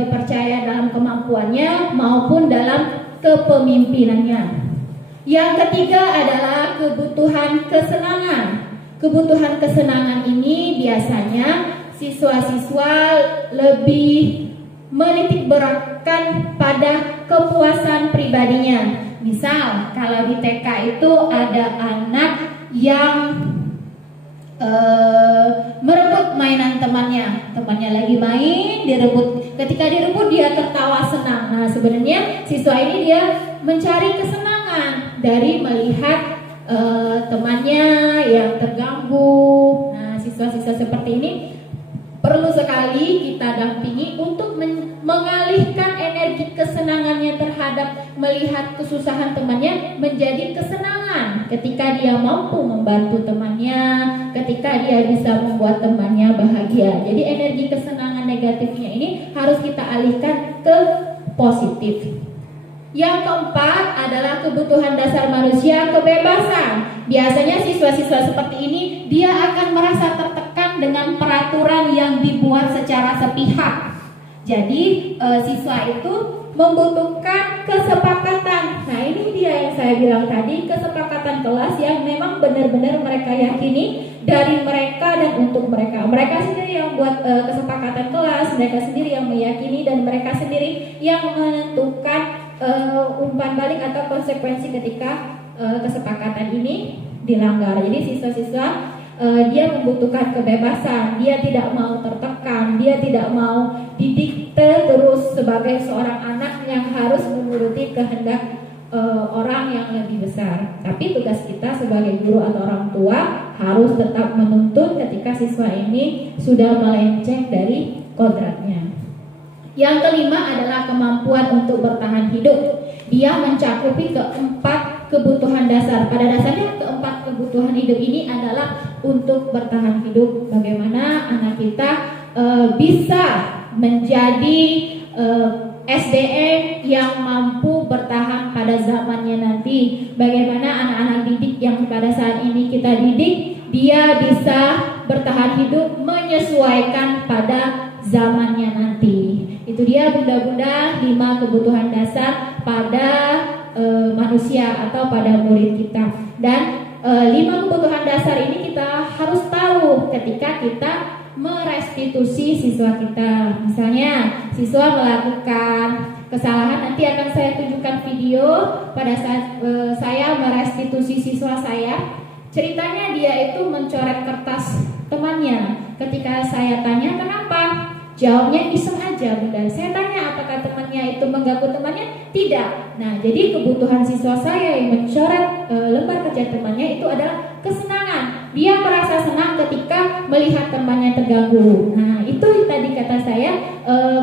dipercaya dalam kemampuannya maupun dalam kepemimpinannya. Yang ketiga adalah kebutuhan kesenangan. Kebutuhan kesenangan ini biasanya siswa-siswa lebih menitik beratkan pada kepuasan pribadinya. Misal kalau di TK itu ada anak yang merebut mainan temannya lagi main, direbut. Ketika direbut dia tertawa senang. Nah, sebenarnya siswa ini dia mencari kesenangan dari melihat temannya yang terganggu. Nah, siswa-siswa seperti ini perlu sekali kita dampingi untuk mengalihkan energi kesenangannya terhadap melihat kesusahan temannya menjadi kesenangan ketika dia mampu membantu temannya, ketika dia bisa membuat temannya bahagia. Jadi energi kesenangan negatifnya ini harus kita alihkan ke positif. Yang keempat adalah kebutuhan dasar manusia, kebebasan. Biasanya siswa-siswa seperti ini dia akan merasa tertekan dengan peraturan yang dibuat secara sepihak. Jadi siswa itu membutuhkan kesepakatan. Nah, ini dia yang saya bilang tadi, kesepakatan kelas yang memang benar-benar mereka yakini dari mereka dan untuk mereka. Mereka sendiri yang buat kesepakatan kelas, mereka sendiri yang meyakini dan mereka sendiri yang menentukan umpan balik atau konsekuensi ketika kesepakatan ini dilanggar. Jadi siswa-siswa dia membutuhkan kebebasan, dia tidak mau tertekan, dia tidak mau didikte terus sebagai seorang anak yang harus menuruti kehendak orang yang lebih besar. Tapi tugas kita sebagai guru atau orang tua harus tetap menuntun ketika siswa ini sudah melenceng dari kodratnya. Yang kelima adalah kemampuan untuk bertahan hidup. Dia mencakupi keempat kebutuhan dasar. Pada dasarnya keempat kebutuhan hidup ini adalah untuk bertahan hidup. Bagaimana anak kita bisa menjadi SDM yang mampu bertahan pada zamannya nanti. Bagaimana anak-anak didik yang pada saat ini kita didik, dia bisa bertahan hidup menyesuaikan pada zamannya nanti. Itu dia bunda-bunda 5 kebutuhan dasar pada manusia atau pada murid kita. Dan 5 kebutuhan dasar ini kita harus tahu ketika kita merestitusi siswa kita. Misalnya siswa melakukan kesalahan, nanti akan saya tunjukkan video pada saat saya merestitusi siswa saya. Ceritanya dia itu mencoret kertas temannya. Ketika saya tanya kenapa, jawabnya iseng aja bunda. Saya tanya apakah temannya itu mengganggu temannya? Tidak. Nah, jadi kebutuhan siswa saya yang mencoret lembar kerja temannya itu adalah kesenangan. Dia merasa senang ketika melihat temannya terganggu. Nah, itu tadi kata saya,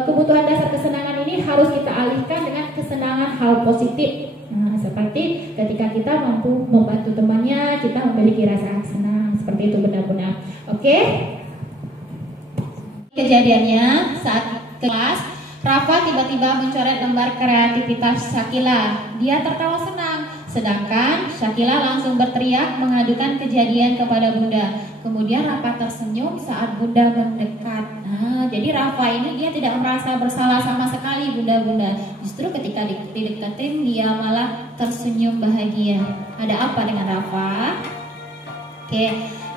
kebutuhan dasar kesenangan ini harus kita alihkan dengan kesenangan hal positif. Nah, seperti ketika kita mampu membantu temannya, kita memiliki rasa senang. Seperti itu benar-benar. Oke? Kejadiannya saat kelas, Rafa tiba-tiba mencoret lembar kreativitas Shakila. Dia tertawa senang, sedangkan Shakila langsung berteriak mengadukan kejadian kepada bunda. Kemudian Rafa tersenyum saat bunda mendekat. Nah, jadi Rafa ini dia tidak merasa bersalah sama sekali bunda-bunda. Justru ketika didekatin dia malah tersenyum bahagia. Ada apa dengan Rafa? Oke,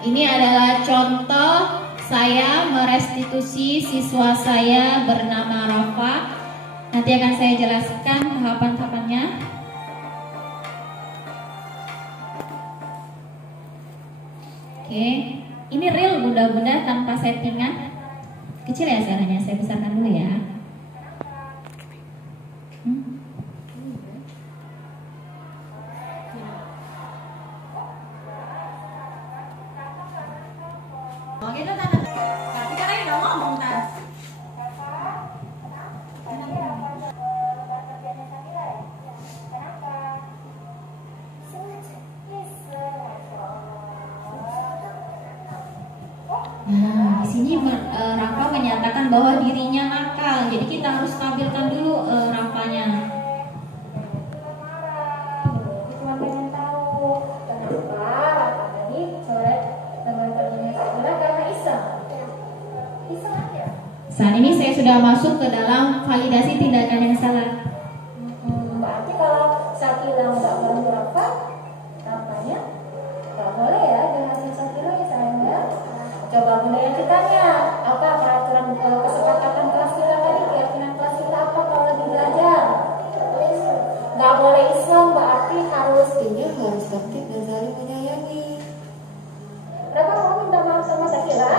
ini adalah contoh saya merestitusi siswa saya bernama Rafa. Nanti akan saya jelaskan tahapan-tahapannya. Oke, ini real bunda-bunda tanpa settingan. Kecil ya suaranya, saya besarkan dulu ya. Oke, itu tanda. Tapi kan lagi nggak ngomong tan. di sini Rafa menyatakan bahwa dirinya nakal. Jadi kita harus tampilkan dulu Rafanya. Cuma pengen tahu kenapa Rafa tadi coret lembar kerjanya Sakila karena iseng. Iseng aja. Saat ini saya sudah masuk ke dalam validasi tindakan yang salah. Berarti kalau Sakila nggak bantu Rafa, Rafanya nggak boleh ya jahatin Sakila ya sayang ya. Coba Bunda yang ditanya, apa peraturan kesepakatan kelas kita tadi, keyakinan kelas kita apa kalau lagi belajar? Nggak boleh Islam, berarti harus tertib dan saling menyayangi. Rafa mau minta maaf sama Sakila?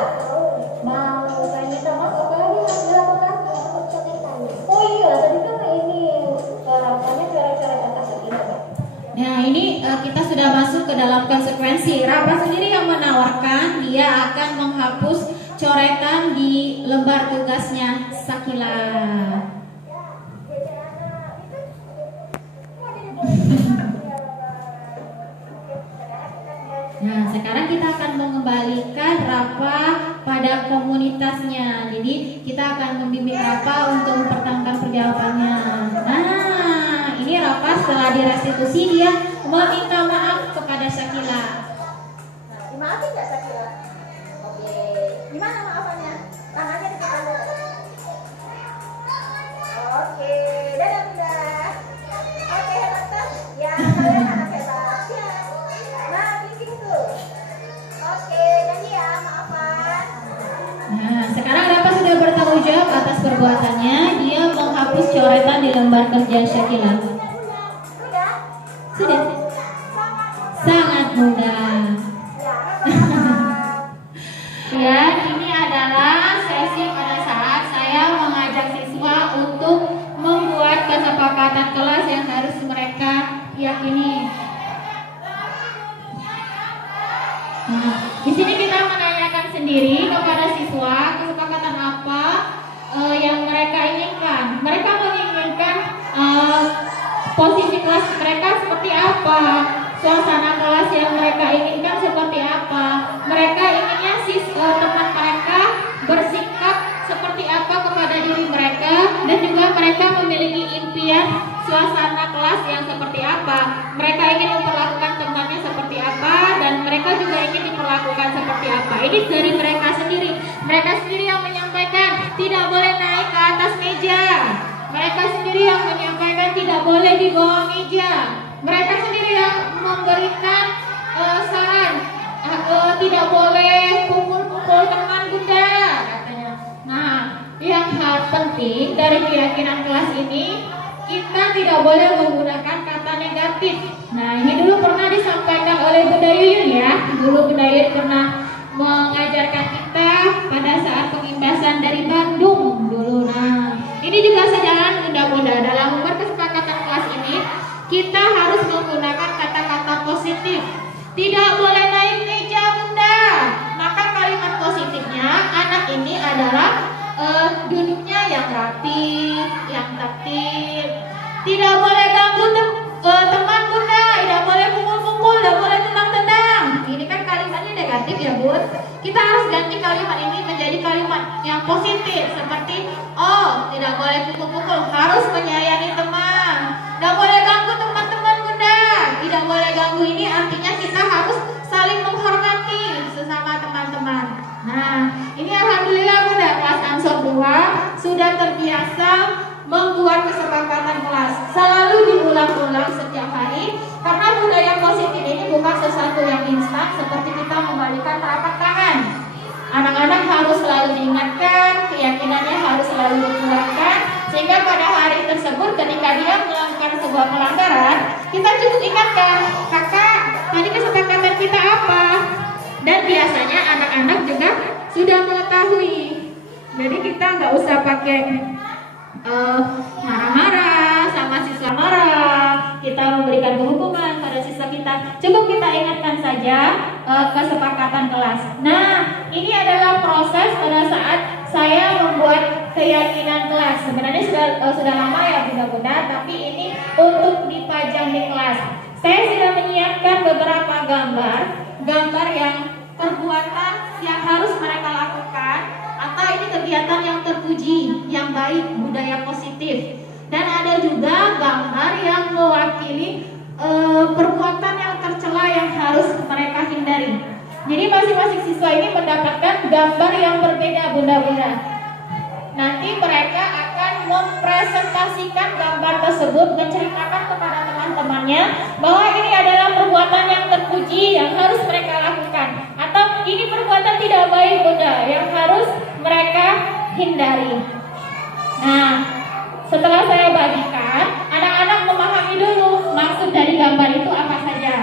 Mau saya minta maaf apa lagi harus dilakukan? Oh iya, tadi kan ini Rafanya coret-coret atas Sakila ya. Nah ini kita sudah masuk ke dalam konsekuensi. Rafa sendiri yang menawarkan dia akan menghapus coretan di lembar tugasnya Sakila. Nah sekarang kita akan mengembalikan Rafa pada komunitasnya. Jadi kita akan membimbing Rafa untuk mempertahankan perjawabannya. Nah ini Rafa setelah direstitusi dia meminta maaf kepada Sakila. Dimaafin nggak Sakila? Oke, gimana maafannya? Tangannya di depan dulu. Oke, dadah Bunda. Oke, hebat. Ya, kalian anak hebat. Ya. Nah, bikin tuh. Oke, janji ya, maafan. Nah sekarang Rafa sudah bertanggung jawab atas perbuatannya. Dia menghapus coretan di lembar kerja Sakila. Sudah? Sudah. Sangat mudah. Ya, ini adalah sesi pada saat saya mengajak siswa untuk membuat kesepakatan kelas yang harus mereka yakini. Nah, di sini kita menanyakan sendiri kepada siswa kesepakatan apa yang mereka inginkan. Mereka menginginkan posisi kelas mereka seperti apa, suasana kelas yang mereka inginkan seperti apa. Mereka inginnya teman mereka bersikap seperti apa kepada diri mereka, dan juga mereka memiliki impian suasana kelas yang seperti apa. Mereka ingin memperlakukan temannya seperti apa, dan mereka juga ingin diperlakukan seperti apa. Ini dari mereka sendiri. Mereka sendiri yang menyampaikan tidak boleh naik ke atas meja. Mereka sendiri yang menyampaikan tidak boleh di bawah meja. Mereka sendiri yang memberikan saran tidak boleh pukul-pukul teman Bunda katanya. Nah, yang penting dari keyakinan kelas ini, kita tidak boleh menggunakan kata negatif. Nah, ini dulu pernah disampaikan oleh Bunda Yuyun ya. Dulu Bunda Yuyun pernah mengajarkan kita pada saat pengimbasan dari Bandung dulu. Nah, ini juga sejalan Bunda-Bunda dalam membuat kesepakatan kelas ini. Kita harus menggunakan kata-kata positif. Tidak boleh naik meja Bunda. Maka kalimat positifnya, anak ini adalah duduknya yang rapi, yang tertib. Tidak boleh ganggu teman Bunda. Tidak boleh pukul-pukul, tidak boleh tendang-tendang. Ini kan kalimatnya negatif ya Bun. Kita harus ganti kalimat ini menjadi kalimat yang positif. Seperti, oh tidak boleh pukul-pukul, harus menyayangi teman. Tidak boleh ganggu teman-teman Bunda. Tidak boleh ganggu ini artinya kita harus saling menghormati sesama teman-teman. Nah, ini alhamdulillah Bunda, kelas Ansor 2 sudah terbiasa membuat kesepakatan kelas. Selalu diulang-ulang setiap hari, karena budaya positif ini bukan sesuatu yang instan seperti kita membalikan telapak tangan. Anak-anak harus selalu diingatkan, keyakinannya harus selalu dikuatkan, sehingga pada hari tersebut ketika dia melakukan sebuah pelanggaran, kita cukup ingatkan, kakak, tadi kesepakatan kita apa? Dan biasanya anak-anak juga sudah mengetahui. Jadi kita nggak usah pakai marah-marah sama siswa marah, kita memberikan penghukuman pada siswa kita. Cukup kita ingatkan saja kesepakatan kelas. Nah, ini adalah proses pada saat saya membuat keyakinan kelas. Sebenarnya sudah lama ya Bunda-Bunda, tapi ini untuk dipajang di kelas. Saya sudah menyiapkan beberapa gambar yang perbuatan yang harus mereka lakukan kegiatan yang terpuji, yang baik, budaya positif. Dan ada juga gambar yang mewakili perbuatan yang tercela yang harus mereka hindari. Jadi masing-masing siswa ini mendapatkan gambar yang berbeda, bunda-bunda. Nanti mereka akan mempresentasikan gambar tersebut, menceritakan kepada teman-temannya bahwa ini adalah perbuatan yang terpuji yang harus mereka lakukan, atau ini perbuatan tidak baik, bunda, yang harus mereka hindari. Nah, setelah saya bagikan, anak-anak memahami dulu maksud dari gambar itu apa saja.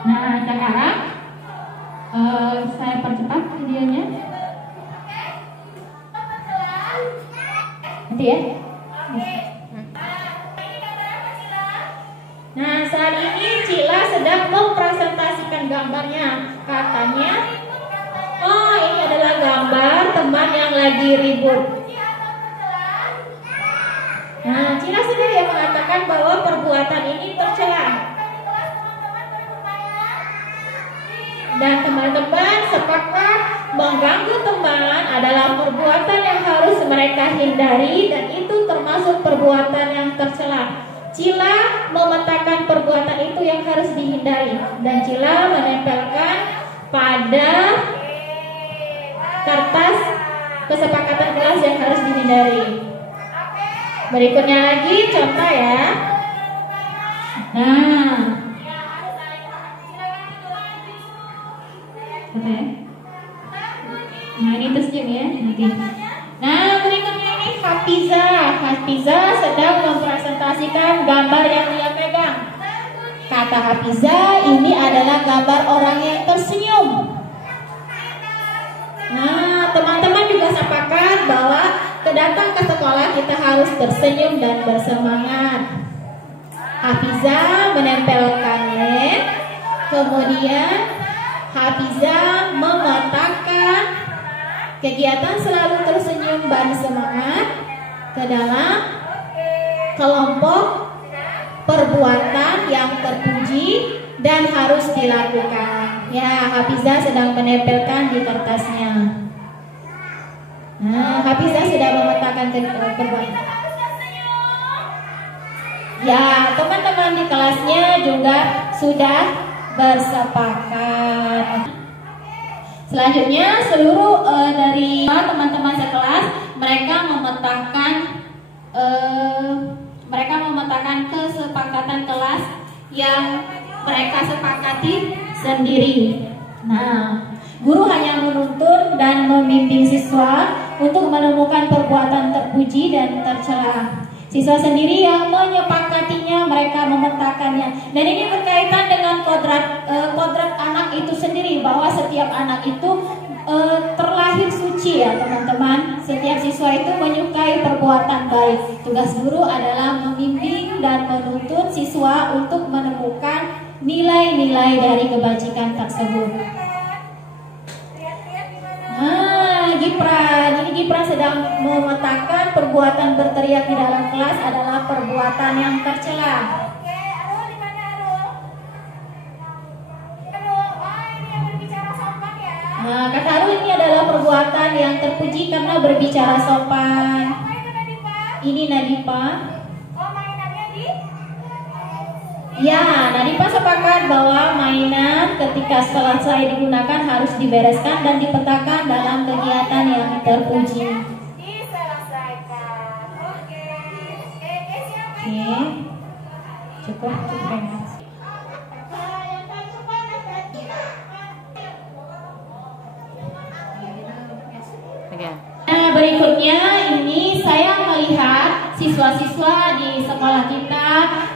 Nah, sekarang saya percepat videonya. Nanti ya. Nah, saat ini Cila sedang mempresentasikan gambarnya. Katanya, oh, ini adalah gambar teman yang lagi ribut. Nah, Cila sendiri yang mengatakan bahwa perbuatan ini tercela. Dan teman-teman sepakat mengganggu teman adalah perbuatan yang harus mereka hindari, dan itu termasuk perbuatan yang tercela. Cila memetakan perbuatan itu yang harus dihindari, dan Cila menempelkan pada kertas kesepakatan kelas yang harus dihindari. Berikutnya lagi contoh ya. Nah, nah ini tersenyum ya nanti. Nah, berikutnya ini Hafiza sedang mempresentasikan gambar yang dia pegang. Kata Hafiza, ini adalah gambar orang yang tersenyum. Nah, teman-teman juga sepakat bahwa kedatang ke sekolah kita harus tersenyum dan bersemangat. Hafiza menempelkannya, kemudian Hafiza memetakan kegiatan selalu tersenyum dan semangat ke dalam kelompok perbuatan yang terpuji dan harus dilakukan. Ya, Hafiza sedang menempelkan di kertasnya. Nah, Hafiza sudah memetakan perbuatan. Ya, teman-teman di kelasnya juga sudah bersepakat. Selanjutnya seluruh dari teman-teman sekelas mereka memetakan kesepakatan kelas yang mereka sepakati sendiri. Nah, guru hanya menuntun dan membimbing siswa untuk menemukan perbuatan terpuji dan tercela. Siswa sendiri yang menyepakatinya, mereka memetakannya. Dan ini berkaitan dengan kodrat anak itu sendiri, bahwa setiap anak itu terlahir suci ya teman-teman. Setiap siswa itu menyukai perbuatan baik. Tugas guru adalah membimbing dan menuntun siswa untuk menemukan nilai-nilai dari kebajikan tersebut. Gibran sedang memetakan perbuatan berteriak di dalam kelas adalah perbuatan yang tercela. Nah, kata Arul, ini adalah perbuatan yang terpuji karena berbicara sopan. Ini Nadipa. Ya, Nadipa sepakat bahwa mainan ketika selesai digunakan harus dibereskan dan dipetakan dalam kegiatan yang terpuji. Oke. Cukup. Nah, berikutnya ini saya melihat siswa-siswa di sekolah kita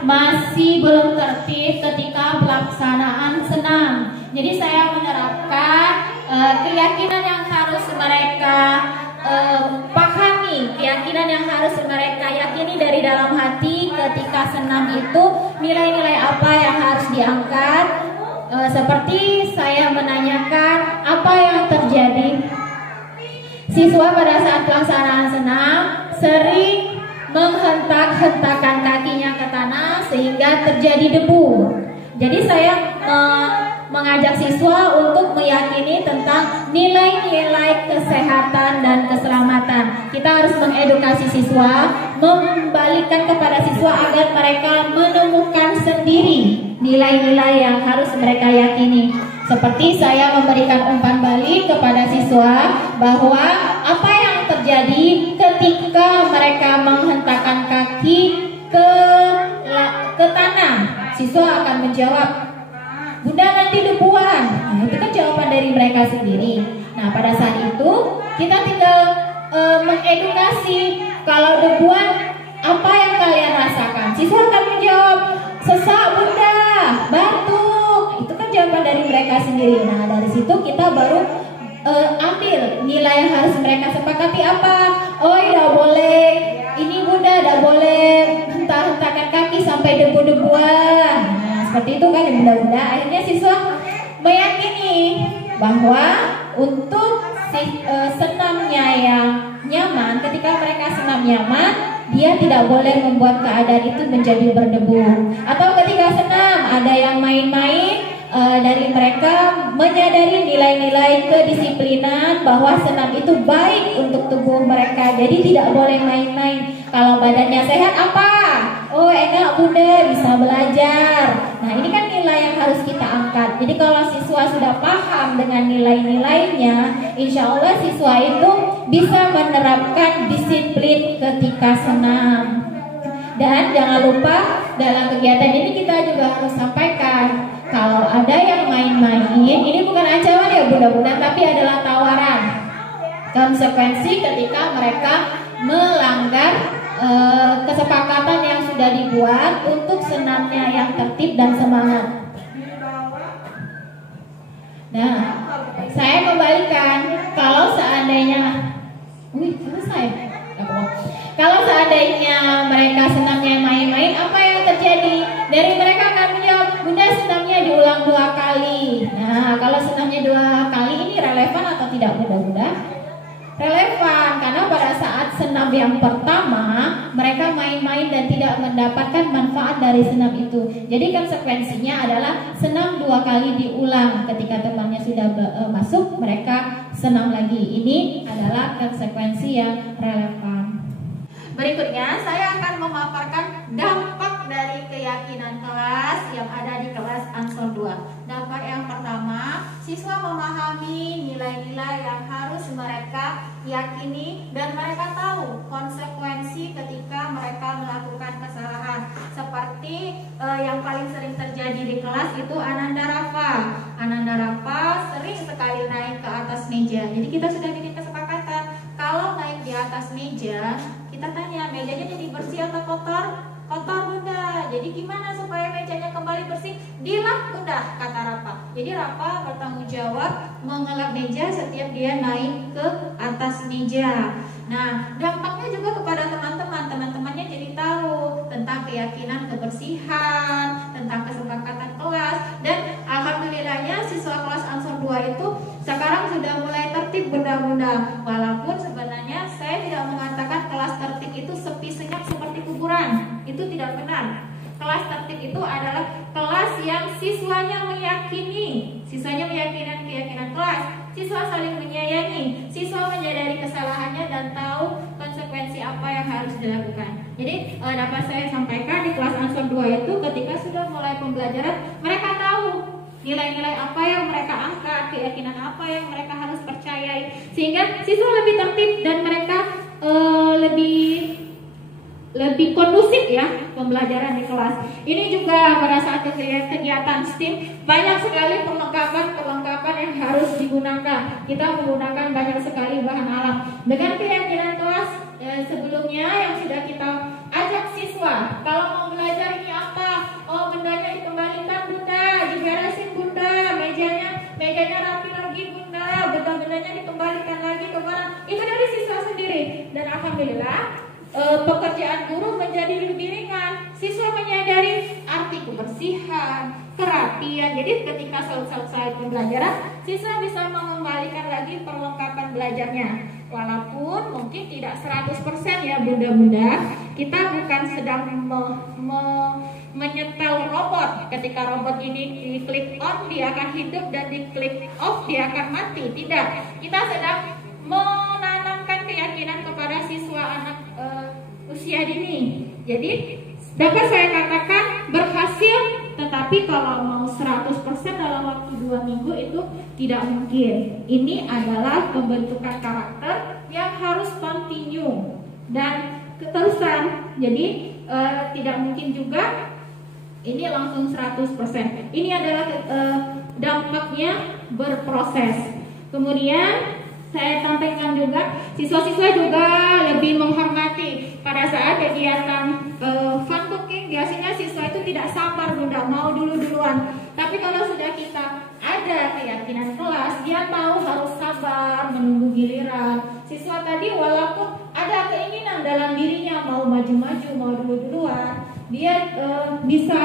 masih belum tertib ketika pelaksanaan senam. Jadi saya menerapkan keyakinan yang harus mereka pahami, keyakinan yang harus mereka yakini dari dalam hati ketika senam itu, nilai-nilai apa yang harus diangkat. Seperti saya menanyakan apa yang terjadi. Siswa pada saat pelaksanaan senam sering menghentak-hentakan kakinya ke tanah sehingga terjadi debu. Jadi saya mengajak siswa untuk meyakini tentang nilai-nilai kesehatan dan keselamatan. Kita harus mengedukasi siswa, membalikan kepada siswa agar mereka menemukan sendiri nilai-nilai yang harus mereka yakini. Seperti saya memberikan umpan balik kepada siswa bahwa apa yang terjadi ketika mereka menghentakkan kaki ke tanah, siswa akan menjawab, "Bunda, nanti debuan." Nah, itu kan jawaban dari mereka sendiri. Nah, pada saat itu kita tinggal mengedukasi, kalau debuan apa yang kalian rasakan? Siswa akan menjawab, "Sesak Bunda, batuk." Itu kan jawaban dari mereka sendiri. Nah, dari situ kita baru ambil nilai yang harus mereka sepakati apa. Oh, tidak boleh ini Bunda, tidak boleh hentak-hentakan kaki sampai debu-debuan. Nah, seperti itu kan Bunda-Bunda. Akhirnya siswa meyakini bahwa untuk senamnya yang nyaman, ketika mereka senam nyaman, dia tidak boleh membuat keadaan itu menjadi berdebu. Atau ketika senam ada yang main-main, dari mereka menyadari nilai-nilai kedisiplinan bahwa senam itu baik untuk tubuh mereka. Jadi tidak boleh main-main. Kalau badannya sehat apa? Oh, enak Bunda, bisa belajar. Nah, ini kan nilai yang harus kita angkat. Jadi kalau siswa sudah paham dengan nilai-nilainya, insya Allah siswa itu bisa menerapkan disiplin ketika senam. Dan jangan lupa dalam kegiatan ini kita juga harus sampaikan, kalau ada yang main-main, ini bukan ancaman ya Bunda-Bunda, tapi adalah tawaran. Konsekuensi ketika mereka melanggar kesepakatan yang sudah dibuat untuk senamnya yang tertib dan semangat. Nah, saya membalikkan, kalau seandainya kalau seandainya mereka senamnya main-main, apa yang terjadi? Dari mereka akan menjawab, Bunda senamnya diulang 2 kali. Nah, kalau senamnya 2 kali ini relevan atau tidak Bunda-Bunda? Relevan, karena pada saat senam yang pertama mereka main-main dan tidak mendapatkan manfaat dari senam itu. Jadi konsekuensinya adalah senam 2 kali diulang. Ketika temannya sudah masuk, mereka senam lagi. Ini adalah konsekuensi yang relevan. Berikutnya saya akan memaparkan dampak dari keyakinan kelas yang ada di kelas Ansor 2. Dampak yang pertama, siswa memahami nilai-nilai yang harus mereka yakini dan mereka tahu konsekuensi ketika mereka melakukan kesalahan. Seperti yang paling sering terjadi di kelas itu Ananda Rafa. Ananda Rafa sering sekali naik ke atas meja. Jadi kita sudah bikin kesepakatan, kalau naik di atas meja, kita tanya, mejanya jadi bersih atau kotor? Kotor Bunda. Jadi gimana supaya mejanya kembali bersih? Dilap Bunda, kata Rafa. Jadi Rafa bertanggung jawab mengelap meja setiap dia naik ke atas meja. Nah, dampaknya juga kepada teman-teman. Teman-temannya jadi tahu tentang keyakinan kebersihan, tentang kesepakatan kelas. Dan alhamdulillahnya siswa kelas Ansor 2 itu sekarang sudah mulai tertib Bunda-Bunda. Walaupun sebenarnya saya tidak mengatakan kelas tertib itu sepi senyap seperti kuburan. Itu tidak benar. Kelas tertib itu adalah kelas yang siswanya meyakini. Siswanya meyakini keyakinan kelas. Siswa saling menyayangi. Siswa menyadari kesalahannya dan tahu konsekuensi apa yang harus dilakukan. Jadi dapat saya sampaikan di kelas Ansor 2 itu ketika sudah mulai pembelajaran, mereka tahu nilai-nilai apa yang mereka angkat, keyakinan apa yang mereka harus percayai, sehingga siswa lebih tertib dan mereka lebih kondusif ya pembelajaran di kelas. Ini juga pada saat kegiatan STEAM banyak sekali perlengkapan yang harus digunakan. Kita menggunakan banyak sekali bahan alam. Dengan keyakinan kelas sebelumnya yang sudah kita ajak siswa, kalau mau belajar ini apa? Oh, bendanya dikembalikan Bunda, diberesin Bunda, mejanya rapi lagi Bunda, benda-bendanya dikembalikan lagi ke mana? Itu dari siswa sendiri. Dan alhamdulillah pekerjaan guru menjadi lebih ringan. Siswa menyadari arti kebersihan, kerapian. Jadi ketika selesai pembelajaran, siswa bisa mengembalikan lagi perlengkapan belajarnya. Walaupun mungkin tidak 100% ya Bunda-Bunda, kita bukan sedang menyetel robot. Ketika robot ini diklik on, dia akan hidup, dan diklik off, dia akan mati. Tidak, kita sedang menanamkan keyakinan kepada siswa anak usia dini. Jadi dapat saya katakan berhasil, tetapi kalau mau 100% dalam waktu 2 minggu itu tidak mungkin. Ini adalah pembentukan karakter yang harus continue dan keterusan. Jadi tidak mungkin juga ini langsung 100%. Ini adalah dampaknya berproses. Kemudian saya sampaikan juga, siswa-siswa juga lebih menghormati pada saat kegiatan fun cooking. Biasanya siswa itu tidak sabar, Bunda, mau duluan. Tapi kalau sudah kita ada keyakinan kelas, dia tahu harus sabar menunggu giliran. Siswa tadi walaupun ada keinginan dalam dirinya mau maju-maju, mau duluan, dia bisa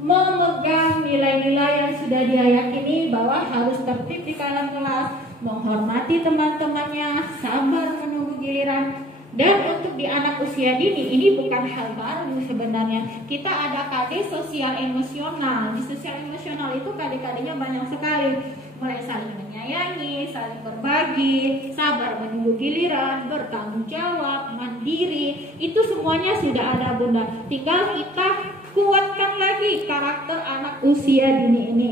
memegang nilai-nilai yang sudah dia yakini bahwa harus tertib di dalam kelas, menghormati teman-temannya, sabar menunggu giliran. Dan untuk di anak usia dini ini bukan hal baru sebenarnya. Kita ada KD sosial emosional. Di sosial emosional itu KD-KD-nya banyak sekali. Mulai saling menyayangi, saling berbagi, sabar menunggu giliran, bertanggung jawab, mandiri. Itu semuanya sudah ada, Bunda. Tinggal kita kuatkan lagi karakter anak usia dini ini.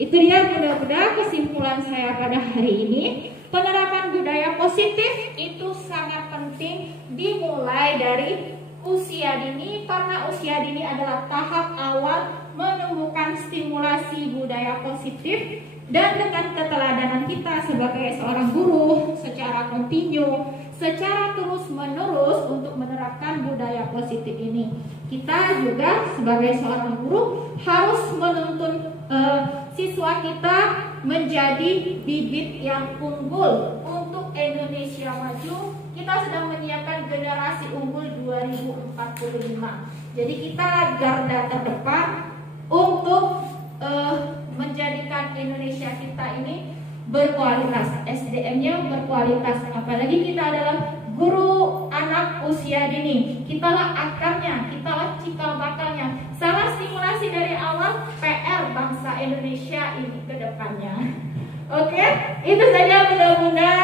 Itu dia Bunda-Bunda kesimpulan saya pada hari ini. Penerapan budaya positif itu sangat penting dimulai dari usia dini, karena usia dini adalah tahap awal menemukan stimulasi budaya positif. Dan dengan keteladanan kita sebagai seorang guru secara kontinu, secara terus menerus untuk menerapkan budaya positif ini, kita juga sebagai seorang guru harus menuntun siswa kita menjadi bibit yang unggul untuk Indonesia maju. Kita sedang menyiapkan generasi unggul 2045. Jadi kita garda terdepan untuk menjadikan Indonesia kita ini berkualitas, SDM-nya berkualitas. Apalagi kita adalah guru anak usia dini, kitalah akarnya, kitalah cikal bakalnya. Salah stimulasi dari awal, PR bangsa Indonesia ini ke depannya. Oke, itu saja Bunda-Bunda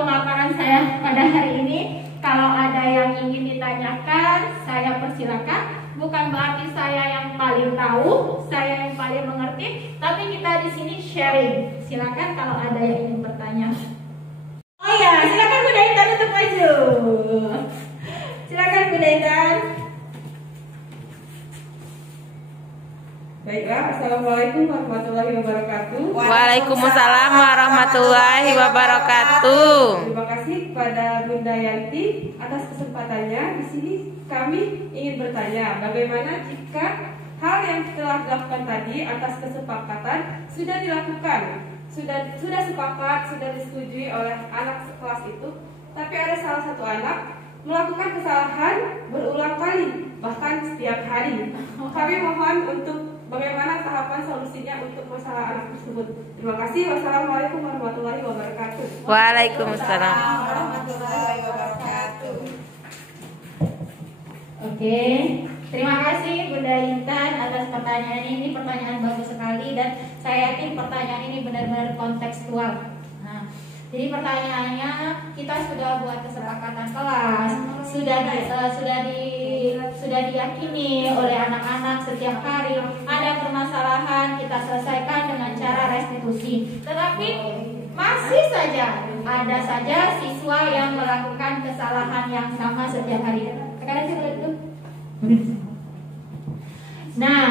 pemaparan saya pada hari ini. Kalau ada yang ingin ditanyakan, saya persilakan. Bukan berarti saya yang paling tahu, saya yang paling mengerti, tapi kita di sini sharing. Silakan kalau ada yang ingin bertanya. Oh ya, silakan Bunda Intan untuk maju. Silakan Bunda Intan. Baiklah, Assalamualaikum warahmatullahi wabarakatuh. Waalaikumsalam warahmatullahi wabarakatuh. Terima kasih kepada Bunda Yanti atas kesempatannya. Di sini kami ingin bertanya, bagaimana jika hal yang telah dilakukan tadi atas kesepakatan sudah dilakukan, sudah sepakat, sudah disetujui oleh anak sekelas itu, tapi ada salah satu anak melakukan kesalahan berulang kali, bahkan setiap hari. Kami mohon untuk bagaimana tahapan solusinya untuk masalah anak tersebut. Terima kasih. Wassalamualaikum warahmatullahi wabarakatuh. Waalaikumsalam warahmatullahi wabarakatuh. Oke, terima kasih Bunda Intan atas pertanyaan ini. Pertanyaan bagus sekali dan saya yakin pertanyaan ini benar-benar kontekstual. Nah, jadi pertanyaannya, kita sudah buat kesepakatan kelas, sudah diyakini oleh anak-anak setiap hari ada permasalahan, kita selesaikan dengan cara restitusi. Tetapi masih saja ada saja siswa yang melakukan kesalahan yang sama setiap hari. Nah,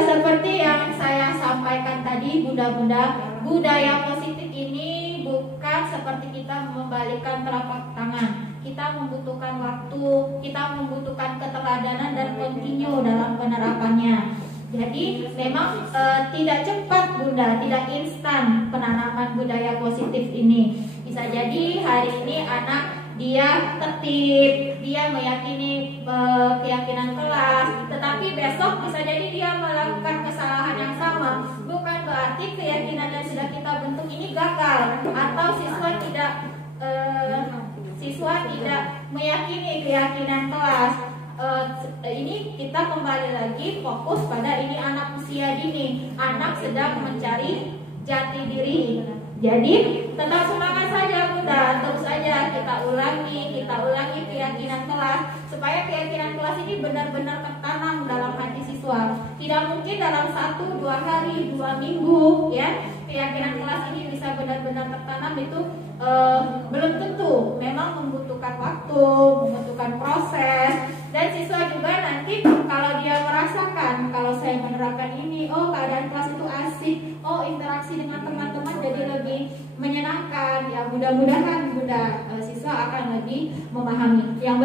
seperti yang saya sampaikan tadi, Bunda-Bunda, budaya positif ini bukan seperti kita membalikkan telapak tangan. Kita membutuhkan waktu, kita membutuhkan keteladanan dan kontinu dalam penerapannya. Jadi memang tidak cepat Bunda, tidak instan penanaman budaya positif ini. Bisa jadi hari ini anak dia tertib, dia meyakini keyakinan kelas, tetapi besok bisa jadi dia melakukan kesalahan yang sama. Bukan berarti keyakinan yang sudah kita bentuk ini gagal atau siswa tidak meyakini keyakinan kelas. Ini kita kembali lagi fokus pada ini anak usia dini, anak sedang mencari jati diri. Jadi tetap semangat saja Bunda, terus saja kita ulangi keyakinan kelas supaya keyakinan kelas ini benar-benar tertanam dalam hati siswa. Tidak mungkin dalam 1-2 hari, 2 minggu ya keyakinan kelas ini bisa benar-benar tertanam, itu belum tentu. Memang membutuhkan waktu, membutuhkan proses, dan siswa juga nanti kalau dia merasakan kalau saya menerapkan ini, oh keadaan kelas itu asik, oh interaksi dengan teman-teman jadi lebih menyenangkan, ya mudah-mudahan siswa akan lebih memahami. Yang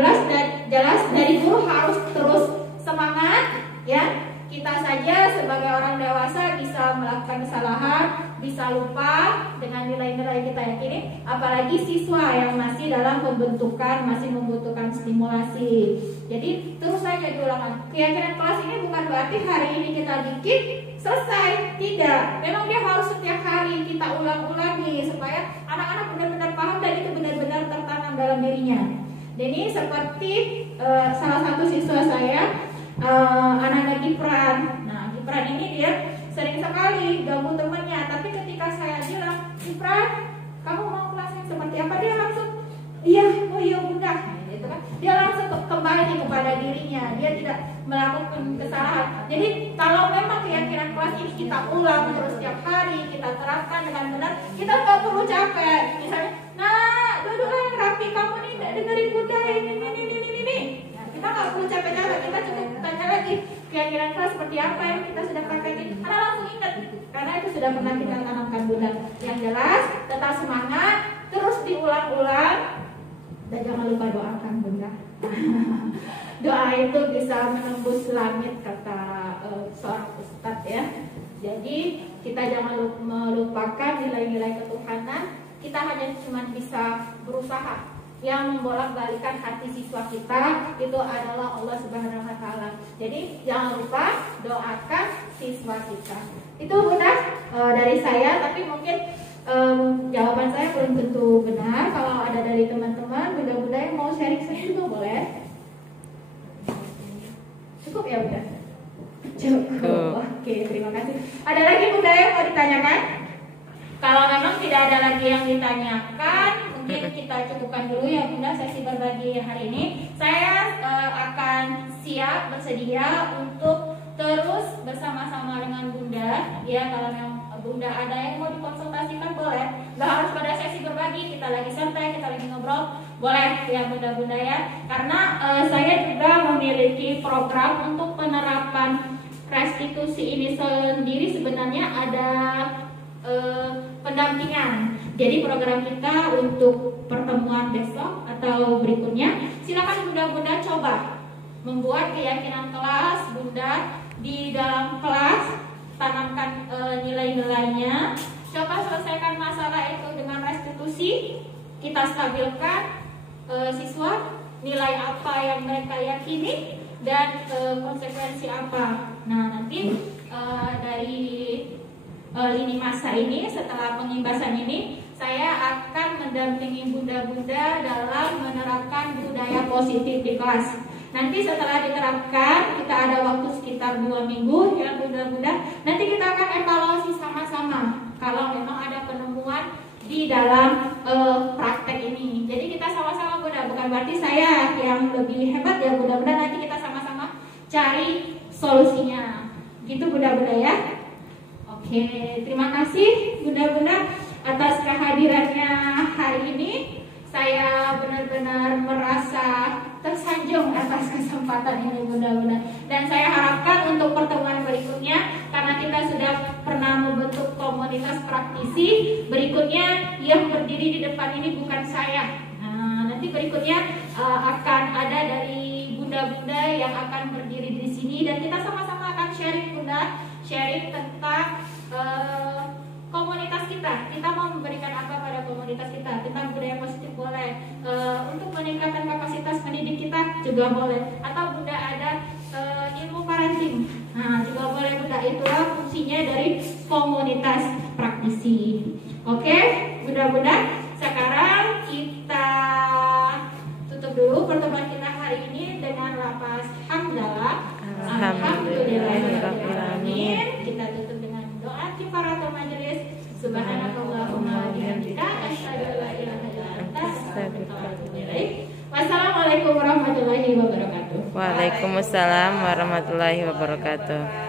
jelas dari guru harus terus semangat ya. Kita saja sebagai orang dewasa bisa melakukan kesalahan, bisa lupa dengan nilai-nilai kita yakini, apalagi siswa yang masih dalam pembentukan, masih membutuhkan stimulasi. Jadi terus saja diulang. Keyakinan kelas ini bukan berarti hari ini kita bikin selesai, tidak. Memang dia harus setiap hari kita ulang-ulangi supaya anak-anak benar-benar paham dan itu benar-benar tertanam dalam dirinya. Dan ini seperti salah satu siswa saya, anak-anak Gibran. Nah, Gibran ini dia sering sekali ganggu temannya, tapi ketika saya bilang, Gibran, kamu mau kelasnya seperti apa? Dia langsung, iya, oh iya Bunda, gitu kan. Dia langsung kembali kepada dirinya, dia tidak melakukan kesalahan. Jadi kalau memang keyakinan kelas ini kita ulang terus setiap hari, kita terapkan dengan benar, kita nggak perlu capek. Misalnya, nah, duduklah yang rapi, kamu nih dengerin Bunda ini. Kita nggak perlu capek-capek, kita cukup tanya lagi keyakinan kelas seperti apa yang kita sudah praktekin, karena langsung ingat karena itu sudah pernah kita tanamkan Bunda. Yang jelas tetap semangat, terus diulang-ulang, dan jangan lupa doakan Bunda. Doa itu bisa menembus langit kata seorang ustadz ya. Jadi kita jangan melupakan nilai-nilai ketuhanan. Kita hanya cuma bisa berusaha. Yang membolak-balikan hati siswa kita itu adalah Allah Subhanahu wa Ta'ala. Jadi jangan lupa doakan siswa kita. Itu Bunda dari saya, tapi mungkin jawaban saya belum tentu benar. Kalau ada dari teman-teman, Bunda-bunda yang mau sharing juga boleh. Cukup ya Bunda? Cukup. Oke, terima kasih. Ada lagi Bunda yang mau ditanyakan? Kalau memang tidak ada lagi yang ditanyakan, mungkin kita cukupkan dulu ya Bunda sesi berbagi hari ini. Saya akan siap bersedia untuk terus bersama-sama dengan Bunda. Ya, kalau memang Bunda ada yang mau dikonsultasikan boleh. Nggak harus pada sesi berbagi, kita lagi santai, kita lagi ngobrol, boleh ya Bunda-bunda ya. Karena saya juga memiliki program untuk penerapan restitusi ini sendiri. Sebenarnya ada pendampingan. Jadi program kita untuk pertemuan besok atau berikutnya, silakan Bunda-bunda coba membuat keyakinan kelas Bunda di dalam kelas, tanamkan nilai-nilainya, coba selesaikan masalah itu dengan restitusi, kita stabilkan siswa nilai apa yang mereka yakini dan konsekuensi apa. Nah nanti dari lini masa ini, setelah pengimbasan ini, saya akan mendampingi bunda-bunda dalam menerapkan budaya positif di kelas. Nanti setelah diterapkan, kita ada waktu sekitar 2 minggu ya bunda-bunda. Nanti kita akan evaluasi sama-sama kalau memang ada penemuan di dalam praktek ini. Jadi kita sama-sama bunda, bukan berarti saya yang lebih hebat ya bunda-bunda. Nanti kita sama-sama cari solusinya. Gitu bunda-bunda ya. Oke, terima kasih bunda-bunda atas kehadirannya hari ini. Saya benar-benar merasa tersanjung atas kesempatan ini bunda-bunda. Dan saya harapkan untuk pertemuan berikutnya, karena kita sudah pernah membentuk komunitas praktisi, berikutnya yang berdiri di depan ini bukan saya. Nah, nanti berikutnya akan ada dari bunda-bunda yang akan berdiri di sini, dan kita sama-sama akan sharing bunda, sharing tentang komunitas kita. Kita mau memberikan apa pada komunitas kita? Tentang budaya positif boleh, untuk meningkatkan kapasitas pendidik kita juga boleh, atau bunda ada ilmu parenting, nah juga boleh bunda. Itulah fungsinya dari komunitas praktisi. Oke bunda-bunda, sekarang kita tutup dulu pertemuan kita hari ini dengan lafaz hamdalah. warahmatullahi wabarakatuh. Waalaikumsalam warahmatullahi wabarakatuh.